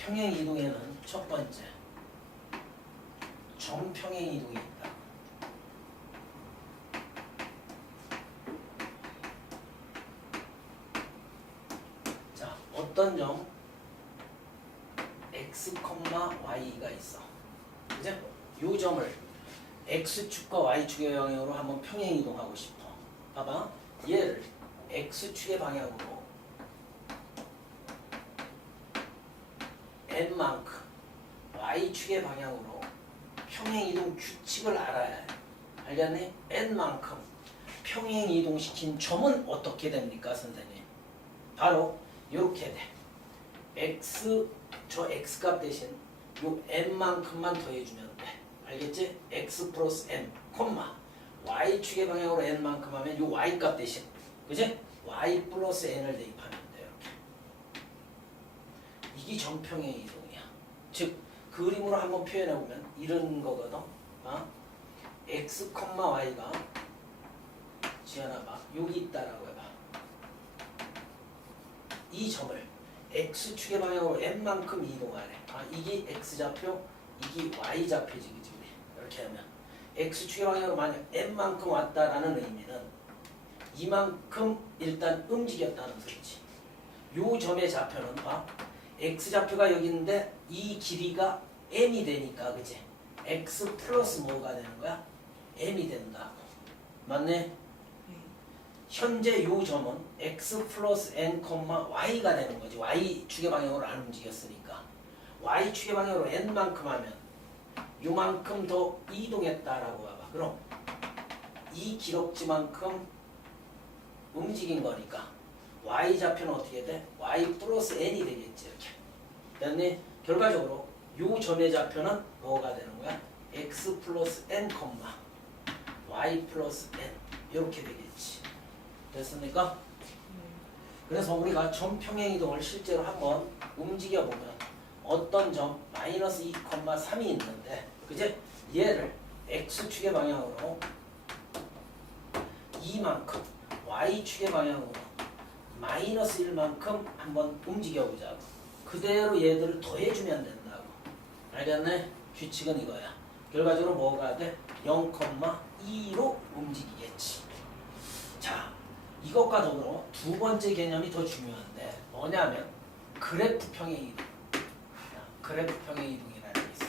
평행 이동에는 첫 번째 정평행 이동이 있다. 자, 어떤 점 x, y가 있어. 그죠? 요 점을 x축과 y축의 방향으로 한번 평행 이동하고 싶어. 봐봐. 얘를 x축의 방향으로 n만큼 y축의 방향으로 평행 이동 규칙을 알아야 해. 알겠니? n만큼 평행 이동시킨 점은 어떻게 됩니까, 선생님? 바로 이렇게 돼. 저 x값 대신 요 n만큼만 더해주면 돼. 알겠지? x 플러스 n, y축의 방향으로 n만큼 하면 요 y값 대신, 그지? y 플러스 n을 대입하면 돼. 이렇게. 이게 정평행 이동이야. 즉 그림으로 한번 표현해보면 이런 거거든. x, y가 지연아 봐. 여기 있다라고 해봐. 이 점을 x축의 방향으로 n만큼 이동하래. 이게 x좌표, 이게 y좌표지. 그치? 이렇게 하면 x축의 방향으로 만약 n만큼 왔다라는 의미는 이만큼 일단 움직였다는 소리지. 요 점의 좌표는 봐. x좌표가 여기 있는데 이 길이가 m이 되니까, 그치? x 플러스 뭐가 되는 거야? m이 된다고. 맞네? 현재 요 점은 x 플러스 n, y가 되는 거지. y축의 방향으로 안 움직였으니까. y축의 방향으로 n만큼 하면 요만큼 더 이동했다라고 봐봐. 그럼 이 기록지만큼 움직인 거니까 y좌표는 어떻게 돼? y 플러스 n이 되겠지. 이렇게. 됐니? 결과적으로 요 점의 좌표는 뭐가 되는 거야? x 플러스 n, y 플러스 n 이렇게 되겠지. 됐습니까? 그래서 우리가 점평행 이동을 실제로 한번 움직여보면 어떤 점 마이너스 2, 3이 있는데, 그제? 얘를 x축의 방향으로 이만큼, y축의 방향으로 마이너스 1만큼 한번 움직여보자고. 그대로 얘들을 더해주면 된다고. 알겠네? 규칙은 이거야. 결과적으로 뭐가 돼? 0,2로 움직이겠지. 자, 이것과 더불어 두 번째 개념이 더 중요한데 뭐냐면 그래프 평행 이동. 그래프 평행 이동이라는 게 있어.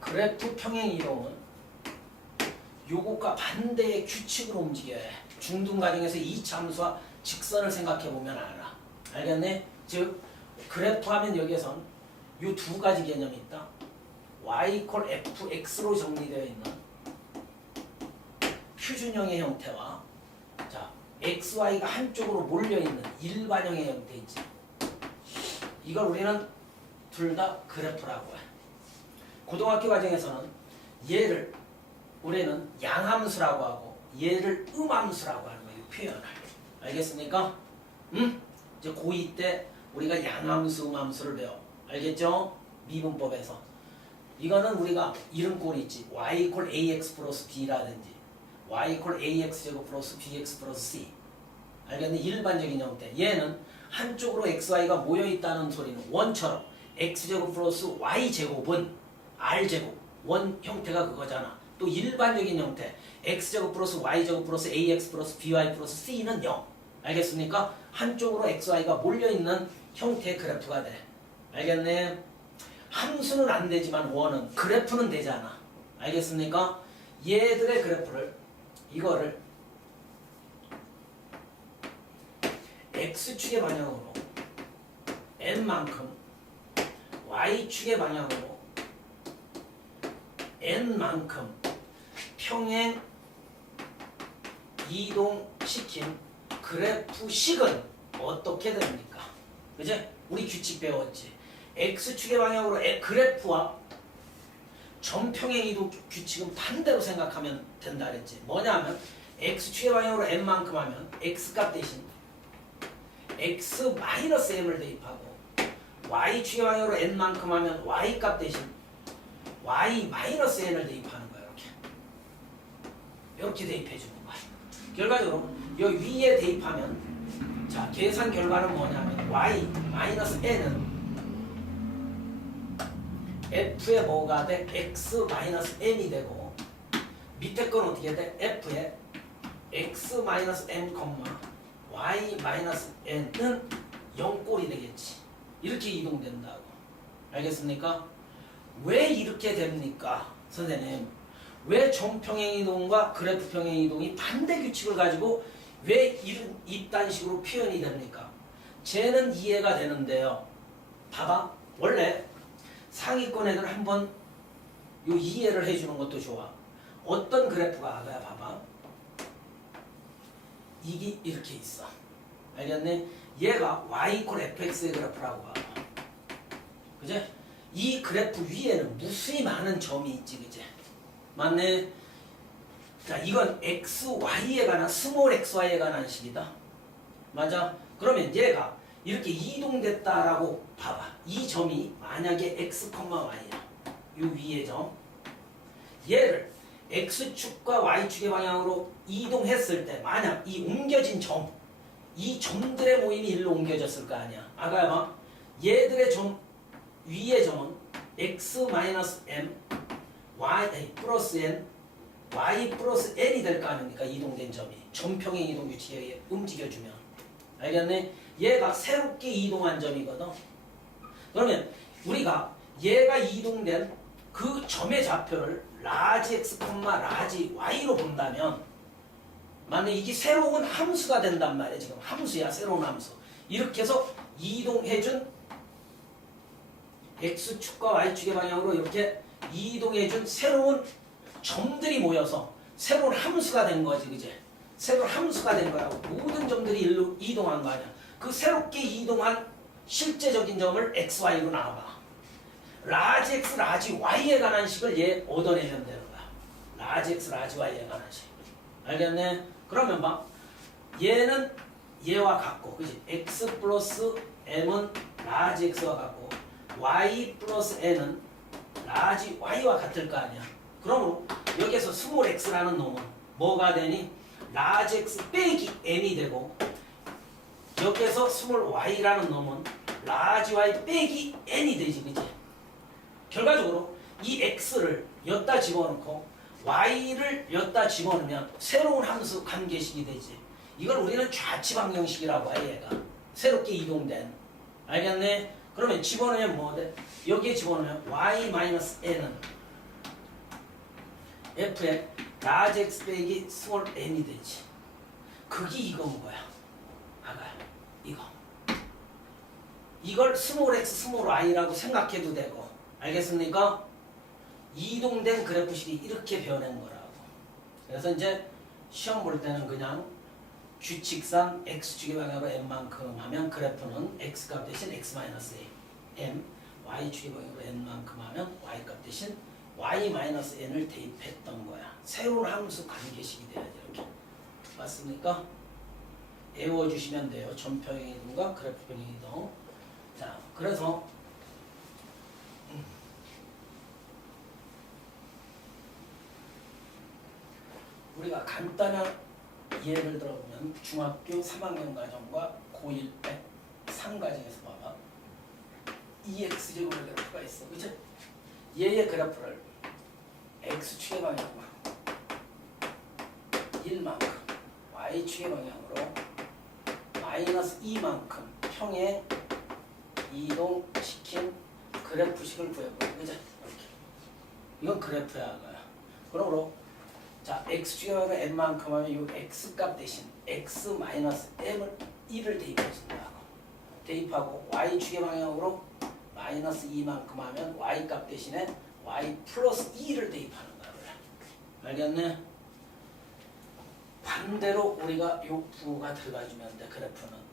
그래프 평행 이동은 요것과 반대의 규칙으로 움직여야 해. 중등 과정에서 이차 함수와 직선을 생각해 보면 알아. 알겠네? 즉 그래프 하면 여기에선 요 두 가지 개념이 있다. y equal fx로 정리되어 있는 표준형의 형태와 자 x, y가 한쪽으로 몰려있는 일반형의 형태 있지. 이걸 우리는 둘 다 그래프라고 해. 고등학교 과정에서는 얘를 우리는 양함수라고 하고 얘를 음함수라고 하는 거예요. 표현을. 알겠습니까? 이제 고2 때 우리가 양함수, 음함수를 배워. 알겠죠? 미분법에서. 이거는 우리가 이런 꼴이 있지. y equal ax 플러스 b라든지 y equal ax 제곱 플러스 bx 플러스 c. 알겠니? 일반적인 형태. 얘는 한쪽으로 xy가 모여있다는 소리는 원처럼 x제곱 플러스 y제곱은 r제곱 원 형태가 그거잖아. 또 일반적인 형태 x제곱 플러스 y제곱 플러스 ax 플러스 by 플러스 c는 0. 알겠습니까? 한쪽으로 xy가 몰려있는 형태의 그래프가 돼. 알겠네? 함수는 안 되지만 원은 그래프는 되잖아. 알겠습니까? 얘들의 그래프를 이거를 x축의 방향으로 n만큼 y축의 방향으로 n만큼 평행 이동시킨 그래프식은 어떻게 됩니까? 그제? 우리 규칙 배웠지. x축의 방향으로 그래프와 점평행 이동 규칙은 반대로 생각하면 된다 그랬지. 뭐냐면 x축의 방향으로 n만큼 하면 x값 대신 x-m을 대입하고 y축의 방향으로 n만큼 하면 y값 대신 y-n을 대입하는 거야. 이렇게 대입해 주는 거야. 결과적으로 여기 위에 대입하면 자, 계산 결과는 뭐냐면 y 마이너스 n은 f의 뭐가 돼? x 마이너스 n이 되고 밑에 건 어떻게 돼? f의 x 마이너스 n, y 마이너스 n은 0꼴이 되겠지. 이렇게 이동된다고. 알겠습니까? 왜 이렇게 됩니까? 선생님, 왜 점평행 이동과 그래프 평행 이동이 반대 규칙을 가지고 왜 이딴 식으로 표현이 됩니까? 쟤는 이해가 되는데요. 봐봐. 원래 상위권 애들 한번 요 이해를 해주는 것도 좋아. 어떤 그래프가 알아야 봐봐. 이게 이렇게 있어. 알겠네? 얘가 y 이퀄 fx의 그래프라고 봐봐. 그제? 이 그래프 위에는 무수히 많은 점이 있지, 그제? 맞네? 자, 이건 xy에 관한, 스몰 xy에 관한 식이다. 맞아? 그러면 얘가 이렇게 이동됐다라고 봐봐. 이 점이 만약에 x, y야. 요 위에 점. 얘를 x축과 y축의 방향으로 이동했을 때 만약 이 옮겨진 점, 이 점들의 모임이 일로 옮겨졌을 거 아니야. 아까 봐. 얘들의 점, 위의 점은 x-m, y 플러스 n, y 플러스 n이 될 거 아닙니까? 이동된 점이. 점평행 이동 규칙에 의해 움직여주면. 알겠네? 얘가 새롭게 이동한 점이거든. 그러면 우리가 얘가 이동된 그 점의 좌표를 라지 x, 라지 y로 본다면 만약 이게 새로운 함수가 된단 말이야. 지금 함수야. 새로운 함수. 이렇게 해서 이동해준 x축과 y축의 방향으로 이렇게 이동해준 새로운 점들이 모여서 새로운 함수가 된 거지. 그제? 새로운 함수가 된 거라고. 모든 점들이 일로 이동한 거 아니야. 그 새롭게 이동한 실제적인 점을 xy로 나와봐. 라지 x, 라지 y에 관한 식을 얘 얻어내면 되는 거야. 라지 x, 라지 y에 관한 식. 알겠네? 그러면 봐. 얘는 얘와 같고, 그지? x 플러스 m은 라지 x와 같고, y 플러스 n은 라지 y와 같을 거 아니야. 그러므로 여기에서 스몰 x라는 놈은 뭐가 되니? 라지 x 빼기 n이 되고, 여기에서 스몰 y라는 놈은 라지 y 빼기 n이 되지, 그지? 결과적으로 이 x를 여기다 집어넣고 y를 여기다 집어넣으면 새로운 함수 관계식이 되지. 이걸 우리는 좌치 방정식이라고 해. 얘가 새롭게 이동된. 알겠네? 그러면 집어넣으면 뭐 돼? 여기에 집어넣으면 y-n은 f의 라지 x 빼기 스몰 n이 되지. 그게 이건 거야. 아가 이거. 이걸 스몰 x, 스몰 y라고 생각해도 되고. 알겠습니까? 이동된 그래프식이 이렇게 변한 거라고. 그래서 이제 시험 볼 때는 그냥 규칙상 x축의 방향으로 n만큼 하면 그래프는 x값 대신 x-m, y축의 방향으로 n만큼 하면 y값 대신 y-n을 대입했던 거야. 새로운 함수 관계식이 돼야 돼. 이렇게. 맞습니까? 외워주시면 돼요. 점평행 이동과 그래프 평행 이동. 자, 그래서 우리가 간단한 예를 들어보면 중학교 3학년 과정과 고1 때 3과정에서 봐봐. EX제곱의 그래프가 있어. 그치? 얘의 그래프를 X축의 방향으로 1만큼, Y축의 방향으로 마이너스 2만큼 평행 이동시킨 그래프식을 구해보자. 그치? 이렇게. 이건 그래프야. 그러므로 자, x축의 방향으로 n만큼 하면 이 x값 대신 x-m을 1을 대입해준다고. 대입하고 y축의 방향으로 마이너스 2만큼 하면 y값 대신에 y 플러스 2를 대입하는 거야. 알겠네? 반대로 우리가 이 부호가 들어가주면 돼. 그래프는.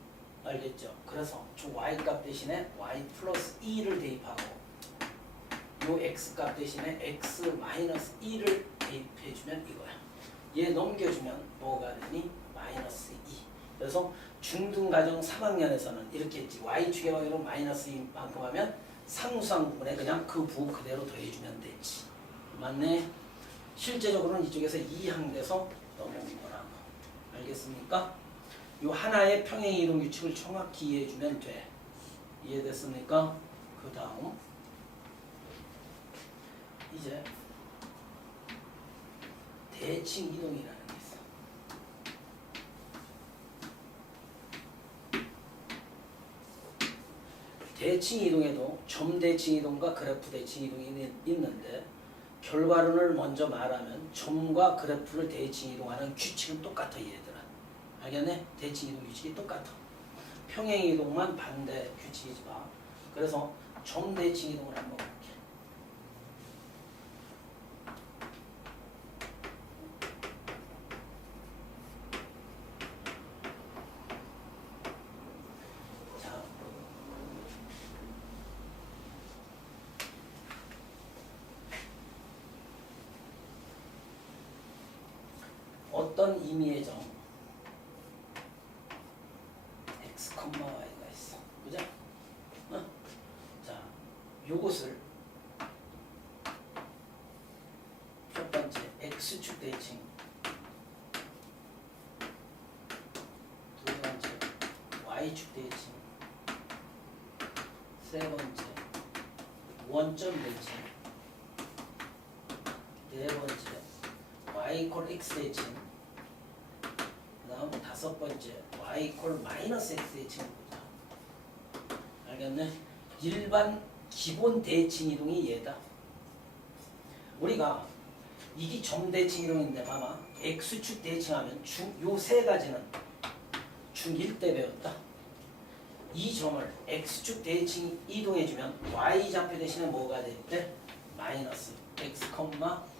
알겠죠? 그래서 저 y값 대신에 y 플러스 2를 대입하고 이 x값 대신에 x-2를 대입해주면 이거야. 얘 넘겨주면 뭐가 되니? 마이너스 2. 그래서 중등가정 3학년에서는 이렇게 했지. y축의 방향으로 마이너스 2만큼 하면 상수항 부분에 그냥 그 부호 그대로 더해주면 되지. 맞네? 실제적으로는 이쪽에서 2항돼서 넘어온 거라고. 알겠습니까? 요 하나의 평행 이동 규칙을 정확히 이해해주면 돼. 이해됐습니까? 그 다음 이제 대칭 이동이라는 게 있어. 대칭 이동에도 점 대칭 이동과 그래프 대칭 이동이 있는데 결과론을 먼저 말하면 점과 그래프를 대칭 이동하는 규칙은 똑같아 얘들아. 알겠네? 대칭 이동 규칙이 똑같아. 평행 이동만 반대 규칙이지 봐. 그래서 점 대칭 이동을 한번 볼게. 자, 어떤 의미의 점 x, y가 있어. 그죠? 어? 자, 요것을 첫 번째 x축 대칭, 두 번째 y축 대칭, 세 번째 원점 대칭, 네 번째 y 이퀄 x 대칭, 그 다음 다섯 번째 y 이퀄 마이너스 x 대칭을 보자. 알겠네? 일반 기본 대칭 이동이 얘다. 우리가 이게 점 대칭 이동인데 봐봐. x축 대칭하면 요 세 가지는 중1 때 배웠다. 이 점을 x축 대칭 이동해주면 y좌표 대신에 뭐가 될때? 마이너스 x,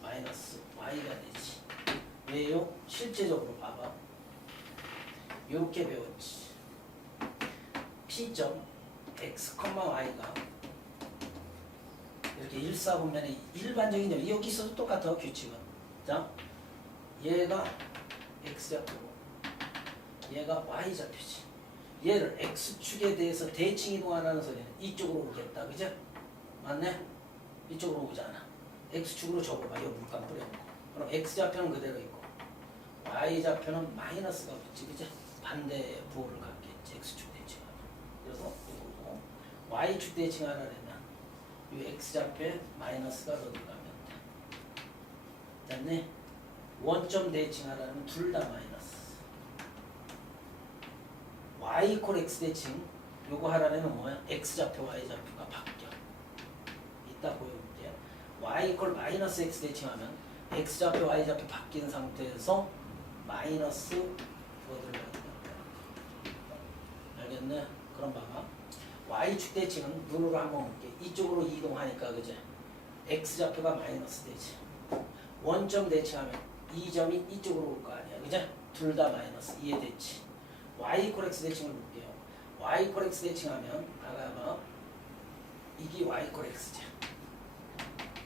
마이너스 y가 되지. 왜요? 실제적으로 봐봐. 이렇게 배웠지. P점 x, y가 이렇게 일사분면의 일반적인 점, 여기서도 똑같아 규칙은. 자, 얘가 x좌표고 얘가 y좌표지. 얘를 x축에 대해서 대칭 이동하라는 소리는 이쪽으로 오겠다. 그죠? 맞네? 이쪽으로 오잖아. x축으로 접어봐. 이 물감 뿌려놓고. 그럼 x좌표는 그대로 있고 y좌표는 마이너스가 붙지. 그죠? 반대 부호를 갖겠지. x축 대칭하면. 그래서 이거고 y축 대칭하려면 이 x좌표에 마이너스가 어디 가면 돼. 됐네? 원점 대칭하려면 둘 다 마이너스. y 이퀄 x 대칭 요거 하려면 뭐야? x좌표 y좌표가 바뀌어. 이따 보여볼게. y 이퀄 마이너스 x 대칭하면 x좌표 y좌표 바뀐 상태에서 마이너스 어디를 가야 돼? 알겠네? 그럼 봐봐. y축 대칭은 눈으로 한번 볼게. 이쪽으로 이동하니까 그제 x좌표가 마이너스 되지. 원점 대칭하면 이 점이 이쪽으로 올 거 아니야. 그제? 둘 다 마이너스. 이해됐지? y 이퀄 x 대칭을 볼게요. y 이퀄 x 대칭하면 아까 이게 y 이퀄 x죠.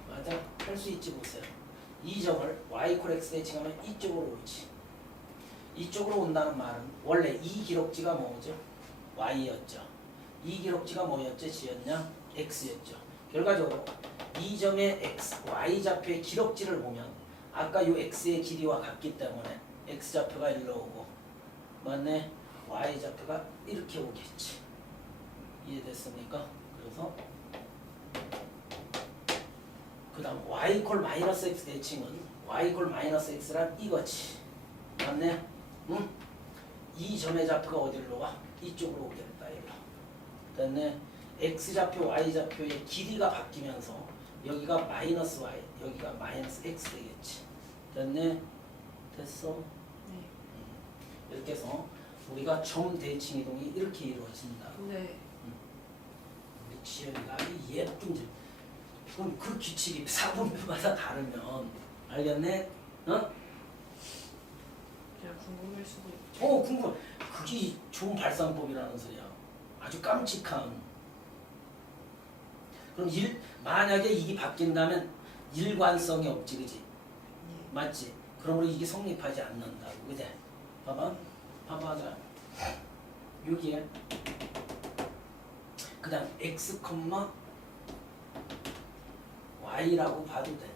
맞아? 할 수 있지 보세요. 이 점을 y 이퀄 x 대칭하면 이쪽으로 오지. 이쪽으로 온다는 말은 원래 이 기록지가 뭐죠? y였죠. 이 기록지가 뭐였죠? 지였냐? x였죠. 결과적으로 이 점의 x, y좌표의 기록지를 보면 아까 요 x의 길이와 같기 때문에 x좌표가 일로 오고 맞네? y좌표가 이렇게 오겠지. 이해됐습니까? 그래서 그 다음 y 이퀄 마이너스 x 대칭은 y 이퀄 마이너스 x란 이거지. 맞네? 응? 이 점의 좌표가 어디로 가? 이쪽으로 오겠다. 이거. 됐네? x좌표, y좌표의 길이가 바뀌면서 여기가 마이너스 y, 여기가 마이너스 x 되겠지. 됐네? 됐어? 네. 이렇게 해서 우리가 점 대칭 이동이 이렇게 이루어진다. 네. 우리 지연이가 아주 예쁜 질. 그럼 그 규칙이 사분면마다 다르면 알겠네? 어? 그냥 궁금할 수도 있죠. 궁금. 그게 좋은 발상법이라는 소리야. 아주 깜찍한. 그럼 만약에 이게 바뀐다면 일관성이 없지, 그지? 예. 맞지? 그러므로 이게 성립하지 않는다고, 그지? 봐봐. 봐봐. 여기에 그 다음 x, y라고 봐도 돼.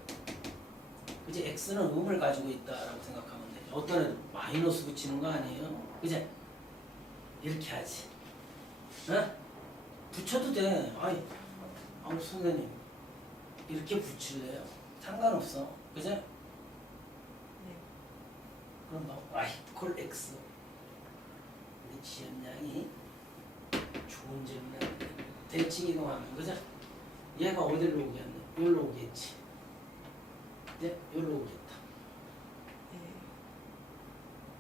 그지? x는 음을 가지고 있다라고 생각하면 돼. 어떤 애는 마이너스 붙이는 거 아니에요? 그지? 이렇게 하지. 어? 붙여도 돼. 아니, 선생님 이렇게 붙일래요? 상관없어. 그죠? 네. 그럼 너 y 콜 x. 우리 지연 양이 좋은 질문을 했네. 대칭 이동하면 그죠? 얘가 어디로 오겠네? 여기로 오겠지. 네? 여기로 오겠다. 네.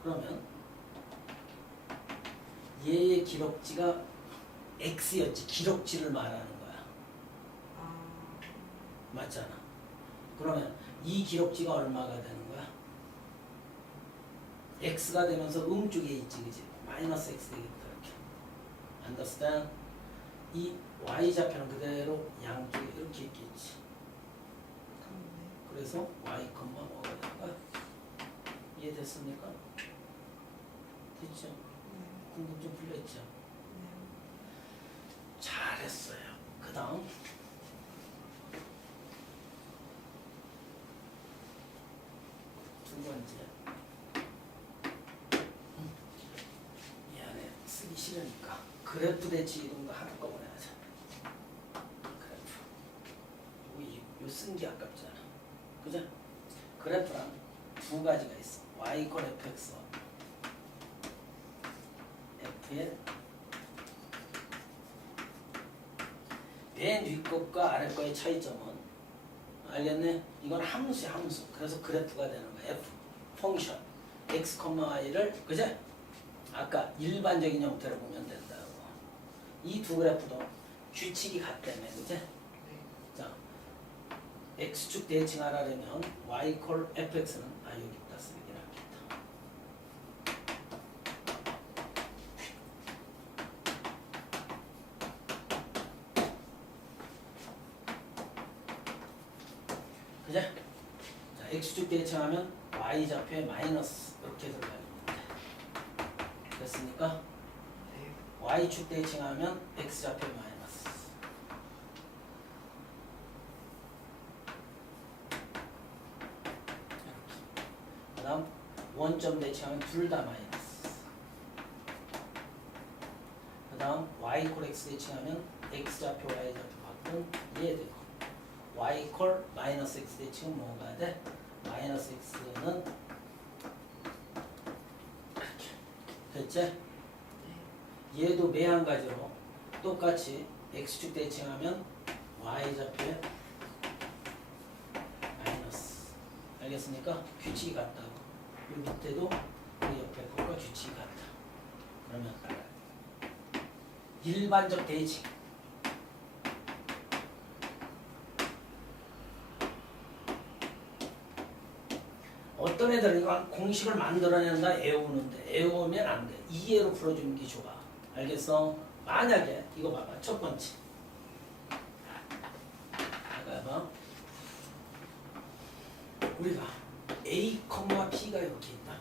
그러면 얘의 기록지가 x였지. 기록지를 말하는 거야. 아. 맞잖아. 그러면 이 기록지가 얼마가 되는 거야? x가 되면서 쪽에 있지, 그지? 마이너스 x 되겠다 이렇게. understand? 이 y 좌표는 그대로 양쪽에 이렇게 있겠지. 그렇네. 그래서 y, 뭐가 되는 거야? 이해됐습니까? 됐죠? 네. 궁금증 풀렸죠? 네. 잘했어요. 그 다음 두 번째. 미안해. 쓰기 싫으니까. 그래프 대치 이동도 한꺼번에 하자. 그래프. 요 쓴 게 아깝잖아. 그죠? 그래프랑 두 가지가 있어. y 권 fx. f의 맨 윗것과 아래 거의 차이점은 알겠네? 이건 함수야, 함수. 그래서 그래프가 되는 거야. f 펑션 x, y를 그제? 아까 일반적인 형태로 보면 된다고. 이 두 그래프도 규칙이 같다며, 그제? 네. 자, x축 대칭하려면 y 콜 fx는 여기 있다 쓰는 게 낫겠다. 그죠? 자, x축 대칭하면 y 좌표에 마이너스 이렇게 들어가야 됩니다. 됐습니까? 네. y축 대칭하면 x 좌표에 마이너스. 그 다음 원점 대칭하면 둘 다 마이너스. 그 다음 y 콜 x 대칭하면 x 좌표 y 좌표 바꾼 이해되고, y 콜 마이너스 x 대칭은 뭐가 돼? 마이너스 x는 이렇게 됐지? 네. 얘도 매한 가지로 똑같이 x축 대칭하면 y 좌표에 마이너스. 알겠습니까? 규칙이 같다고. 이 밑에도 그 옆에 것과 규칙이 같다. 그러면 따라. 일반적 대칭. 어떤 애들은 이거 공식을 만들어낸다 애우는데 애우면 안 돼. 이해로 풀어주는 게 좋아. 알겠어? 만약에 이거 봐봐. 첫 번째. 봐봐. 우리가 A, P가 이렇게 있다.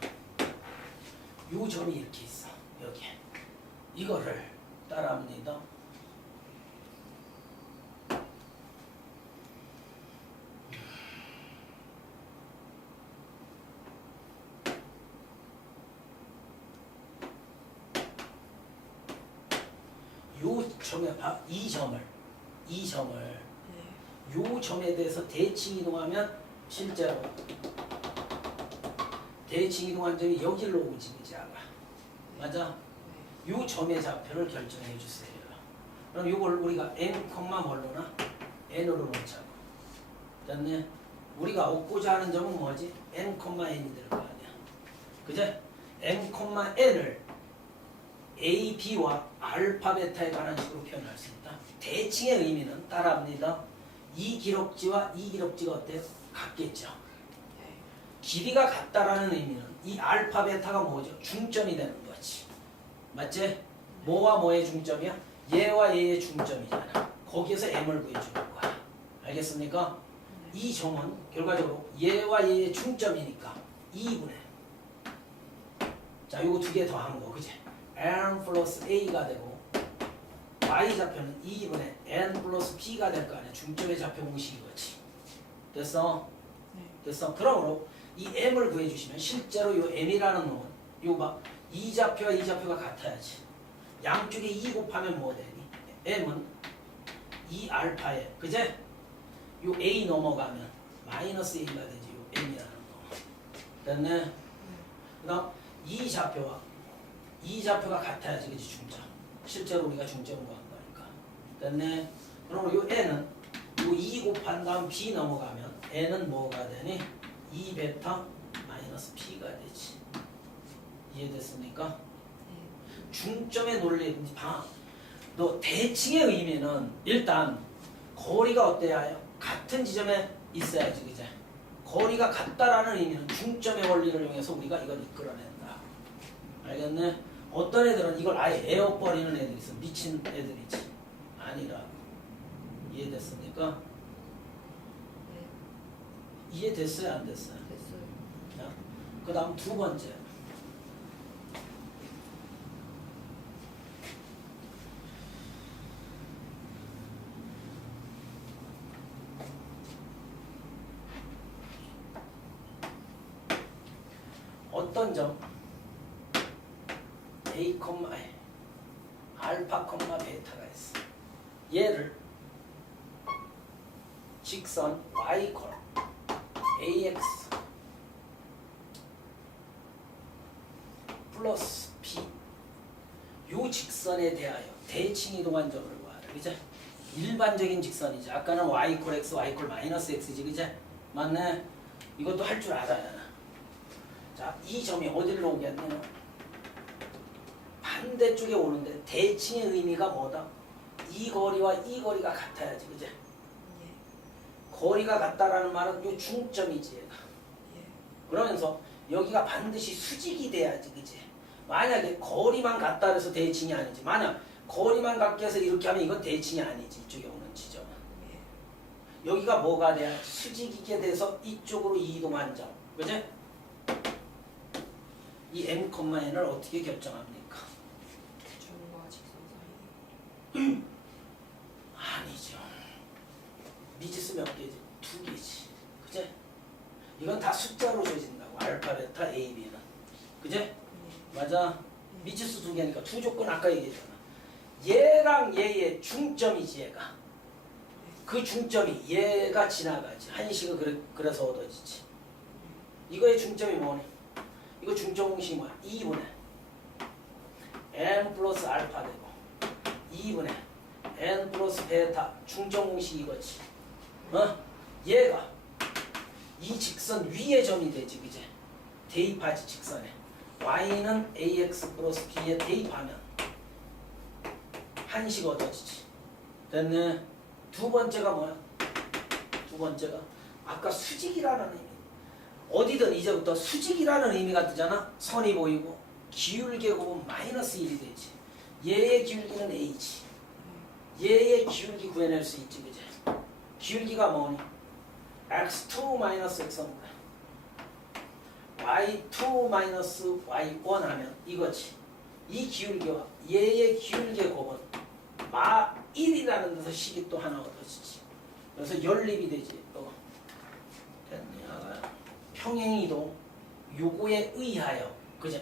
요 점이 이렇게 있어. 여기. 이거를 따라합니다. 요 점에 이 점을 네. 요 점에 대해서 대칭 이동하면 실제로 대칭 이동한 점이 여기로 오지, 그지? 맞아? 네. 요 점의 좌표를 결정해 주세요. 그럼 요걸 우리가 n, 뭘로나? n으로 놓자고. 됐네? 우리가 얻고자 하는 점은 뭐지? n, n이 될 거 아니야. 그제? n, n을 a, b와 알파, 베타에 관한 식으로 표현할 수 있다. 대칭의 의미는 따라합니다. 이 기록지와 이 기록지가 어때요? 같겠죠. 네. 길이가 같다라는 의미는 이 알파, 베타가 뭐죠? 중점이 되는 거지. 맞지? 뭐와 뭐의 중점이야? 얘와 얘의 중점이잖아. 거기에서 m을 구해주는 거야. 알겠습니까? 이 점은 결과적으로 얘와 얘의 중점이니까 2분의 자, 요거 두 개 더한 거, 그지? n 플러스 a가 되고 y 좌표는 2분의 n 플러스 b가 될 거 아니야. 중점의 좌표 공식이겠지. 됐어? 네. 됐어? 그러므로 이 m을 구해주시면 실제로 요 m이라는 놈은 요 봐. 이 좌표와 이 좌표가 같아야지. 양쪽에 2 곱하면 뭐 되니? m은 2알파에 그제? 요 a 넘어가면 마이너스 a가 되지. 요 m이라는 거. 됐네? 그 다음 이 좌표가 같아야지 그지 중점. 실제로 우리가 중점으로 간 거니까. 됐네? 그럼 요 n은 요 2 곱한 다음 b 넘어가면 n은 뭐가 되니? 2베타 마이너스 p가 되지. 이해됐습니까? 중점의 논리 너 대칭의 의미는 일단 거리가 어때야 해요? 같은 지점에 있어야지 그제? 거리가 같다라는 의미는 중점의 원리를 이용해서 우리가 이걸 이끌어낸다. 알겠네? 어떤 애들은 이걸 아예 에어버리는 애들이 있어. 미친 애들이지. 아니라. 이해됐습니까? 이해됐어요? 안 됐어요? 됐어요. 그 다음 두 번째. 어떤 점 a, 알파, 베타가 있어. 얘를 직선 y ax 플러스 b 요 직선에 대하여 대칭 이동한 점을 구하라. 그죠? 일반적인 직선이지. 아까는 y x, y 마이너스 x지. 그죠? 맞네? 이것도 할 줄 알아야. 자, 이 점이 어디로 오겠냐? 반대쪽에 오는데 대칭의 의미가 뭐다? 이 거리와 이 거리가 같아야지, 그죠? 거리가 같다라는 말은 요 중점이지, 얘가. 그러면서 여기가 반드시 수직이 돼야지, 그지? 만약에 거리만 같다 해서 대칭이 아니지. 만약 거리만 같게 해서 이렇게 하면 이건 대칭이 아니지, 이쪽에 오는 지점은. 여기가 뭐가 돼야 수직이게 돼서 이쪽으로 이동한 점, 그지? 이 m,n을 어떻게 결정합니까? 점과 직선 사이. 아니죠. 미지수 몇 개지? 2개지. 그제? 이건 다 숫자로 줘진다고. 알파, 베타, A, B는. 그제? 맞아. 미지수 2개니까 두 조건 아까 얘기했잖아. 얘랑 얘의 중점이지 얘가. 그 중점이 얘가 지나가지. 한식은 그래서 얻어지지. 이거의 중점이 뭐니? 이거 중점 공식이 뭐야? 2분의 n 플러스 알파 되고 2분의 n 플러스 베타 중점 공식이 이거지. 얘가 이 직선 위의 점이 되지, 그제? 대입하지 직선에. y는 ax 플러스 b에 대입하면 한식 얻어지지. 됐네. 두 번째가 뭐야? 두 번째가 아까 수직이라는 의미. 어디든 이제부터 수직이라는 의미가 뜨잖아. 선이 보이고 기울기 곱은 마이너스 1이 되지. 얘의 기울기는 a지. 얘의 기울기 구해낼 수 있지, 그제? 기울기가 뭐니? x2 마이너스 x1 y2 마이너스 y1 하면 이거지. 이 기울기와 얘의 기울기 곱은 마 1이라는 데서 식이 또 하나 얻어지지. 그래서 연립이 되지. 됐네. 평행이동 요거에 의하여, 그죠?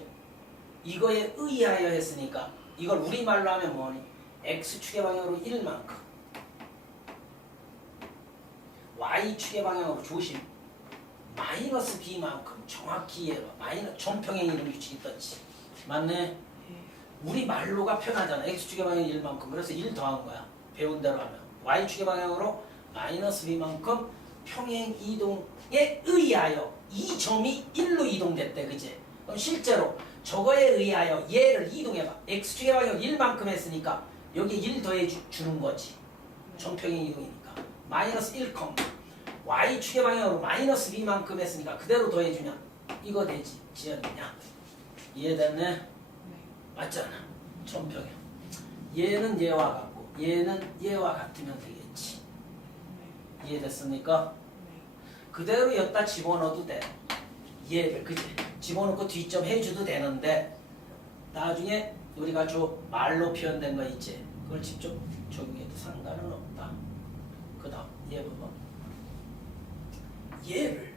이거에 의하여 했으니까 이걸 우리말로 하면 뭐니? x축의 방향으로 1만큼 y축의 방향으로 조심 마이너스 b만큼 정확히 얘가 전평행이동 규칙이 떴지. 맞네? 우리 말로가 편하잖아. x축의 방향이 1만큼 그래서 1 더한 거야. 배운 대로 하면 y축의 방향으로 마이너스 b만큼 평행이동에 의하여 이 점이 1로 이동됐대, 그지? 그럼 실제로 저거에 의하여 얘를 이동해봐. x축의 방향 1만큼 했으니까 여기 1 더해 주는 거지. 전평행 이동이니까. 마이너스 1, y축의 방향으로 마이너스 b만큼 했으니까 그대로 더해주면 이거 되지. 지연이냐? 이해됐네? 맞잖아. 전평행. 얘는 얘와 같고 얘는 얘와 같으면 되겠지. 이해됐습니까? 그대로 여기다 집어넣어도 돼. 얘를, 그치? 집어넣고 뒷점 해줘도 되는데 나중에 우리가 저 말로 표현된 거 있지? 그걸 직접 적용해도 상관은 없다. 그 다음 얘 봐봐. 얘를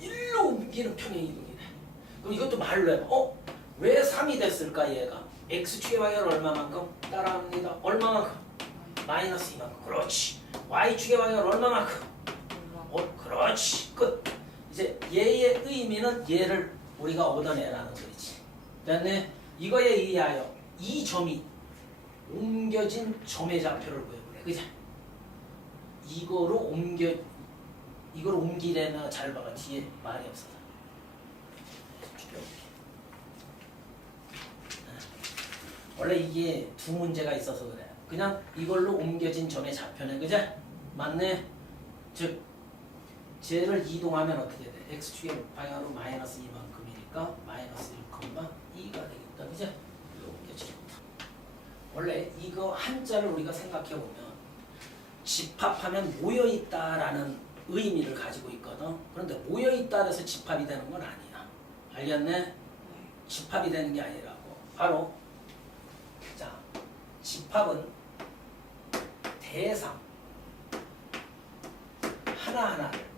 1로 옮기는 평행이동이네. 그럼 이것도 말로 해봐. 왜 3이 됐을까 얘가? x축의 방향은 얼마만큼? 따라합니다. 얼마만큼? 마이너스 2만큼. 그렇지. y축의 방향은 얼마만큼? 그렇지. 끝. 이제 얘의 의미는 얘를 우리가 얻어내라는 소리지. 그다음에 이거에 의하여 이 점이 옮겨진 점의 좌표를 구해보래. 그죠? 이거로 옮기려면 잘 봐봐. 뒤에 말이 없어서. 원래 이게 두 문제가 있어서 그래. 그냥 이걸로 옮겨진 점의 좌표네. 그죠? 맞네. 즉 쟤를 이동하면 어떻게 돼? x축의 방향으로 마이너스 2만큼이니까 마이너스 1,2가 되겠다. 그죠? 이거 옮겨진 거. 원래 이거 한자를 우리가 생각해보면 집합하면 모여있다라는 의미를 가지고 있거든. 그런데 모여있다 해서 집합이 되는 건 아니야. 알겠네? 집합이 되는 게 아니라고. 바로 자, 집합은 대상 하나하나를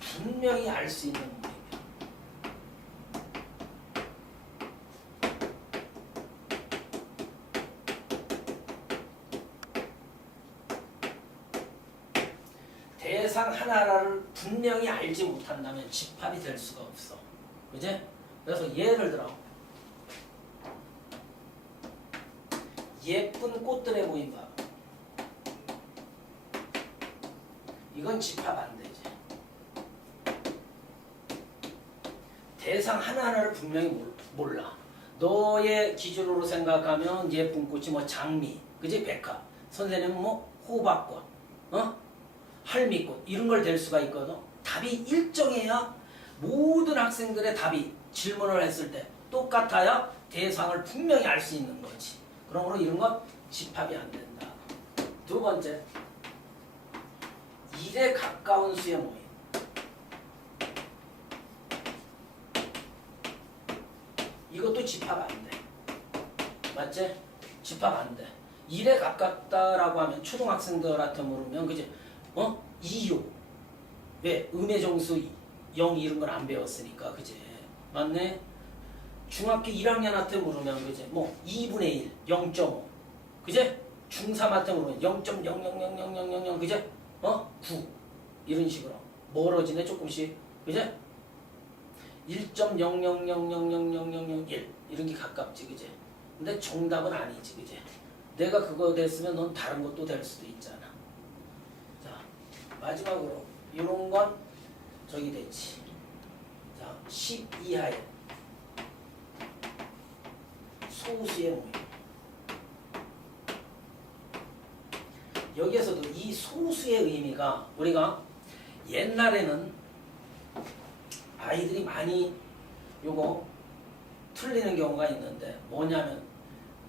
분명히 알 수 있는 모임이야. 대상 하나를 분명히 알지 못한다면 집합이 될 수가 없어. 그지? 그래서 예를 들어 예쁜 꽃들의 모임 봐. 이건 집합 안 되지. 대상 하나하나를 분명히 몰라. 너의 기준으로 생각하면 예쁜 꽃이 뭐 장미, 그지? 백화. 선생님은 뭐 호박꽃, 할미꽃 이런 걸 될 수가 있거든. 답이 일정해야 모든 학생들의 답이 질문을 했을 때 똑같아야 대상을 분명히 알 수 있는 거지. 그러므로 이런 건 집합이 안 된다. 두 번째, 1에 가까운 수의 모임. 이것도 집합 안 돼. 맞지? 집합 안 돼. 1에 가깝다라고 하면 초등학생들한테 물으면 그지? 이요. 왜? 음의 정수 0 이런 걸 안 배웠으니까. 그지? 맞네? 중학교 1학년한테 물으면 그지? 뭐 2분의 1, 0.5. 그지? 중3한테 물으면 0.00000000 그지? 9. 이런 식으로. 멀어지네 조금씩. 그지? 1.00000001 이런 게 가깝지, 그지? 근데 정답은 아니지, 그지? 내가 그거 됐으면 넌 다른 것도 될 수도 있잖아. 자, 마지막으로 이런 건 저기 됐지. 자, 10 이하의 소수의 모임. 여기에서도 이 소수의 의미가 우리가 옛날에는 아이들이 많이 요거 틀리는 경우가 있는데 뭐냐면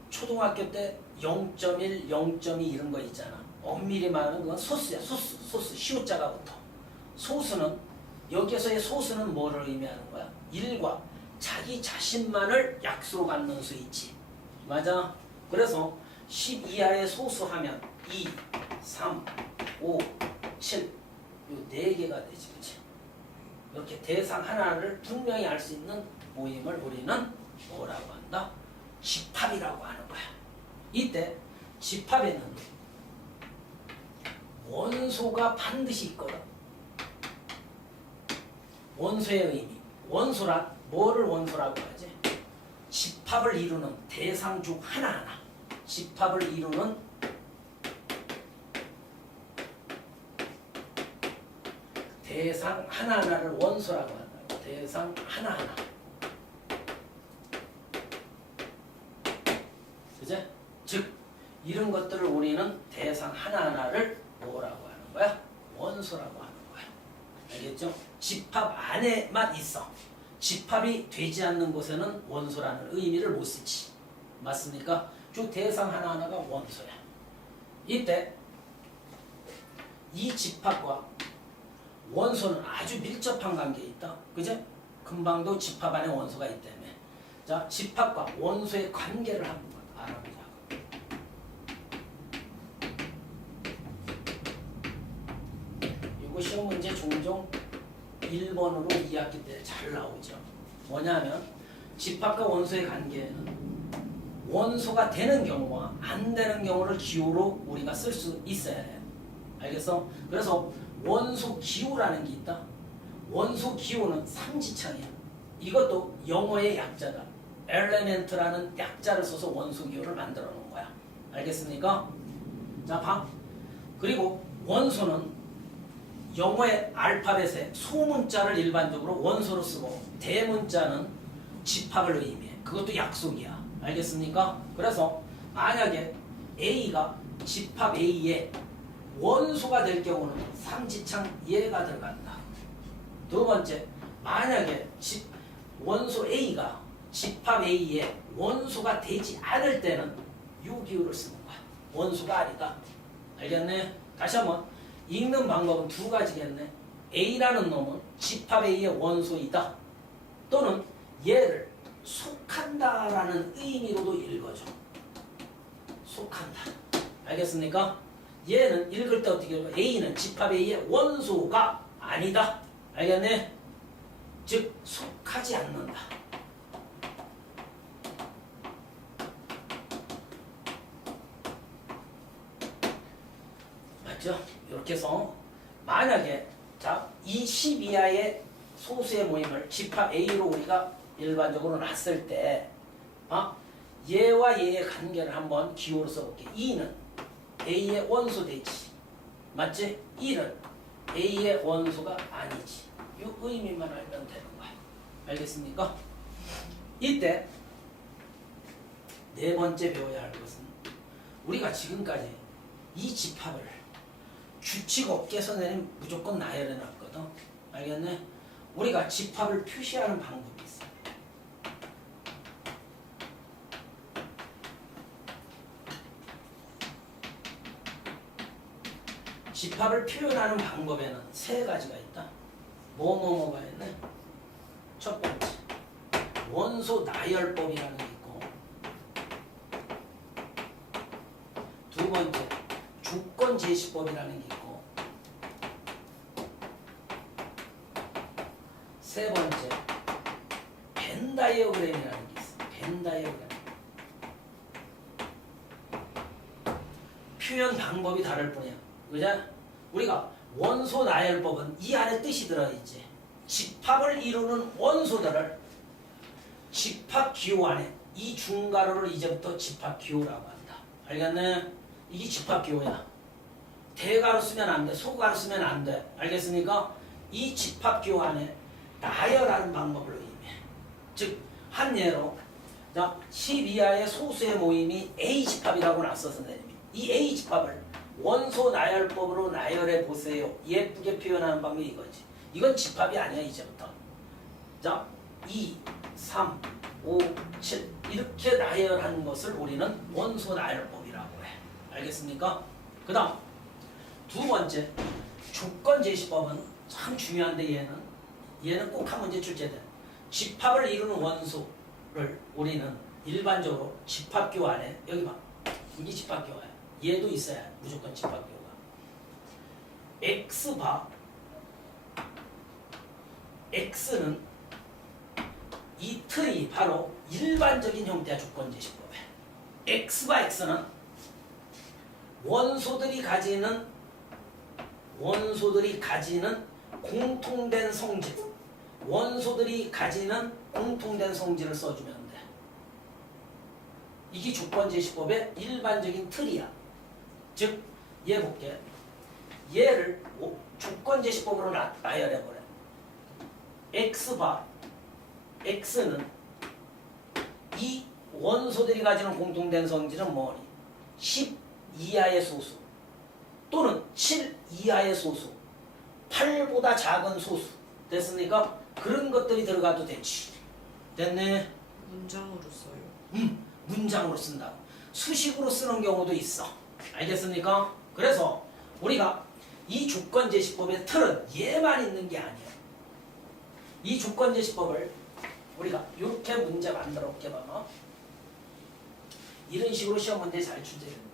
초등학교 때 0.1, 0.2 이런 거 있잖아. 엄밀히 말하면 그건 소수야. 소수. 시옷자가 붙어. 소수는 여기에서의 소수는 뭐를 의미하는 거야? 1과 자기 자신만을 약수로 갖는 수 있지. 맞아? 그래서 10 이하의 소수하면 2, 3, 5, 7 요 4개가 되지. 그치? 이렇게 대상 하나를 분명히 알 수 있는 모임을 우리는 뭐라고 한다? 집합이라고 하는 거야. 이때 집합에는 원소가 반드시 있거든. 원소의 의미. 원소란 뭐를 원소라고 하지? 집합을 이루는 대상 중 하나하나. 집합을 이루는 대상 하나하나를 원소라고 한다. 대상 하나하나. 그제? 즉 이런 것들을 우리는 대상 하나하나를 뭐라고 하는 거야? 원소라고 하는 거야. 알겠죠? 집합 안에만 있어. 집합이 되지 않는 곳에는 원소라는 의미를 못 쓰지. 맞습니까? 즉 대상 하나하나가 원소야. 이때 이 집합과 원소는 아주 밀접한 관계에 있다. 그제? 금방도 집합 안에 원소가 있다며. 자, 집합과 원소의 관계를 한번 알아보자고. 이거 시험 문제 종종 1번으로 2학기 때 잘 나오죠. 뭐냐면 집합과 원소의 관계에는 원소가 되는 경우와 안 되는 경우를 기호로 우리가 쓸 수 있어야 해요. 알겠어? 그래서 원소 기호라는 게 있다. 원소 기호는 삼지창이야. 이것도 영어의 약자다. element라는 약자를 써서 원소 기호를 만들어 놓은 거야. 알겠습니까? 자, 봐. 그리고 원소는 영어의 알파벳에 소문자를 일반적으로 원소로 쓰고 대문자는 집합을 의미해. 그것도 약속이야. 알겠습니까? 그래서 만약에 A가 집합 A에 원소가 될 경우는 삼지창 얘가 들어간다. 두 번째, 만약에 원소 A가 집합 A에 원소가 되지 않을 때는 유기호를 쓰는 거야. 원소가 아니다. 알겠네? 다시 한번 읽는 방법은 두 가지겠네. A라는 놈은 집합 A의 원소이다. 또는 얘를 속한다라는 의미로도 읽어줘. 속한다. 알겠습니까? 얘는 읽을 때 어떻게 읽어? A는 집합 A의 원소가 아니다. 알겠네? 즉 속하지 않는다. 맞죠? 이렇게 해서 만약에 자, 이 10 이하의 소수의 모임을 집합 A로 우리가 일반적으로 놨을 때 얘와 얘의 관계를 한번 기호로 써볼게. 2는 A의 원소 되지. 맞지? 1은 A의 원소가 아니지. 이 의미만 알면 되는 거야. 알겠습니까? 이때 네 번째 배워야 할 것은 우리가 지금까지 이 집합을 규칙 없게서 내는 무조건 나열해 놨거든. 알겠네? 우리가 집합을 표시하는 방법이 있어. 집합을 표현하는 방법에는 세 가지가 있다. 뭐가 있네? 첫 번째, 원소 나열법이라는 게 있고, 두 번째, 조건 제시법이라는 게 있고, 세 번째, 벤 다이어그램이라는 게 있어. 벤 다이어그램. 표현 방법이 다를 뿐이야. 그죠? 우리가 원소 나열법은 이 안에 뜻이 들어있지. 집합을 이루는 원소들을 집합 기호 안에 이 중괄호를 이제부터 집합 기호라고 한다. 알겠네? 이게 집합 기호야. 대괄호 쓰면 안 돼. 소괄호 쓰면 안 돼. 알겠습니까? 이 집합 기호 안에 나열하는 방법을 의미해. 즉, 한 예로 10 이하의 소수의 모임이 A 집합이라고 놨어, 선생님이. 이 A 집합을 원소 나열법으로 나열해 보세요. 예쁘게 표현하는 방법이 이거지. 이건 집합이 아니야, 이제부터. 자, 2, 3, 5, 7 이렇게 나열하는 것을 우리는 원소 나열법이라고 해. 알겠습니까? 그 다음 두 번째, 조건 제시법은 참 중요한데 얘는 꼭 한 문제 출제돼. 집합을 이루는 원소를 우리는 일반적으로 집합교 안에 여기 봐. 이게 집합교야. 얘도 있어야 해. 무조건 집합교가. X바 X는 이 틀이 바로 일반적인 형태의 조건 제시법에 X바 X는 원소들이 가지는 공통된 성질, 원소들이 가지는 공통된 성질을 써주면 돼. 이게 조건 제시법의 일반적인 틀이야. 즉, 얘 볼게. 얘를 조건 제시법으로 나열해버려. X바 X는 이 원소들이 가지는 공통된 성질은 뭐니? 10 이하의 소수 또는 7 이하의 소수, 8보다 작은 소수. 됐습니까? 그런 것들이 들어가도 되지. 됐네? 문장으로 써요. 문장으로 쓴다. 수식으로 쓰는 경우도 있어. 알겠습니까? 그래서 우리가 이 조건제시법의 틀은 얘만 있는 게 아니야. 이 조건제시법을 우리가 이렇게 문제 만들어 볼게 봐봐. 이런 식으로 시험 문제 잘 출제된다.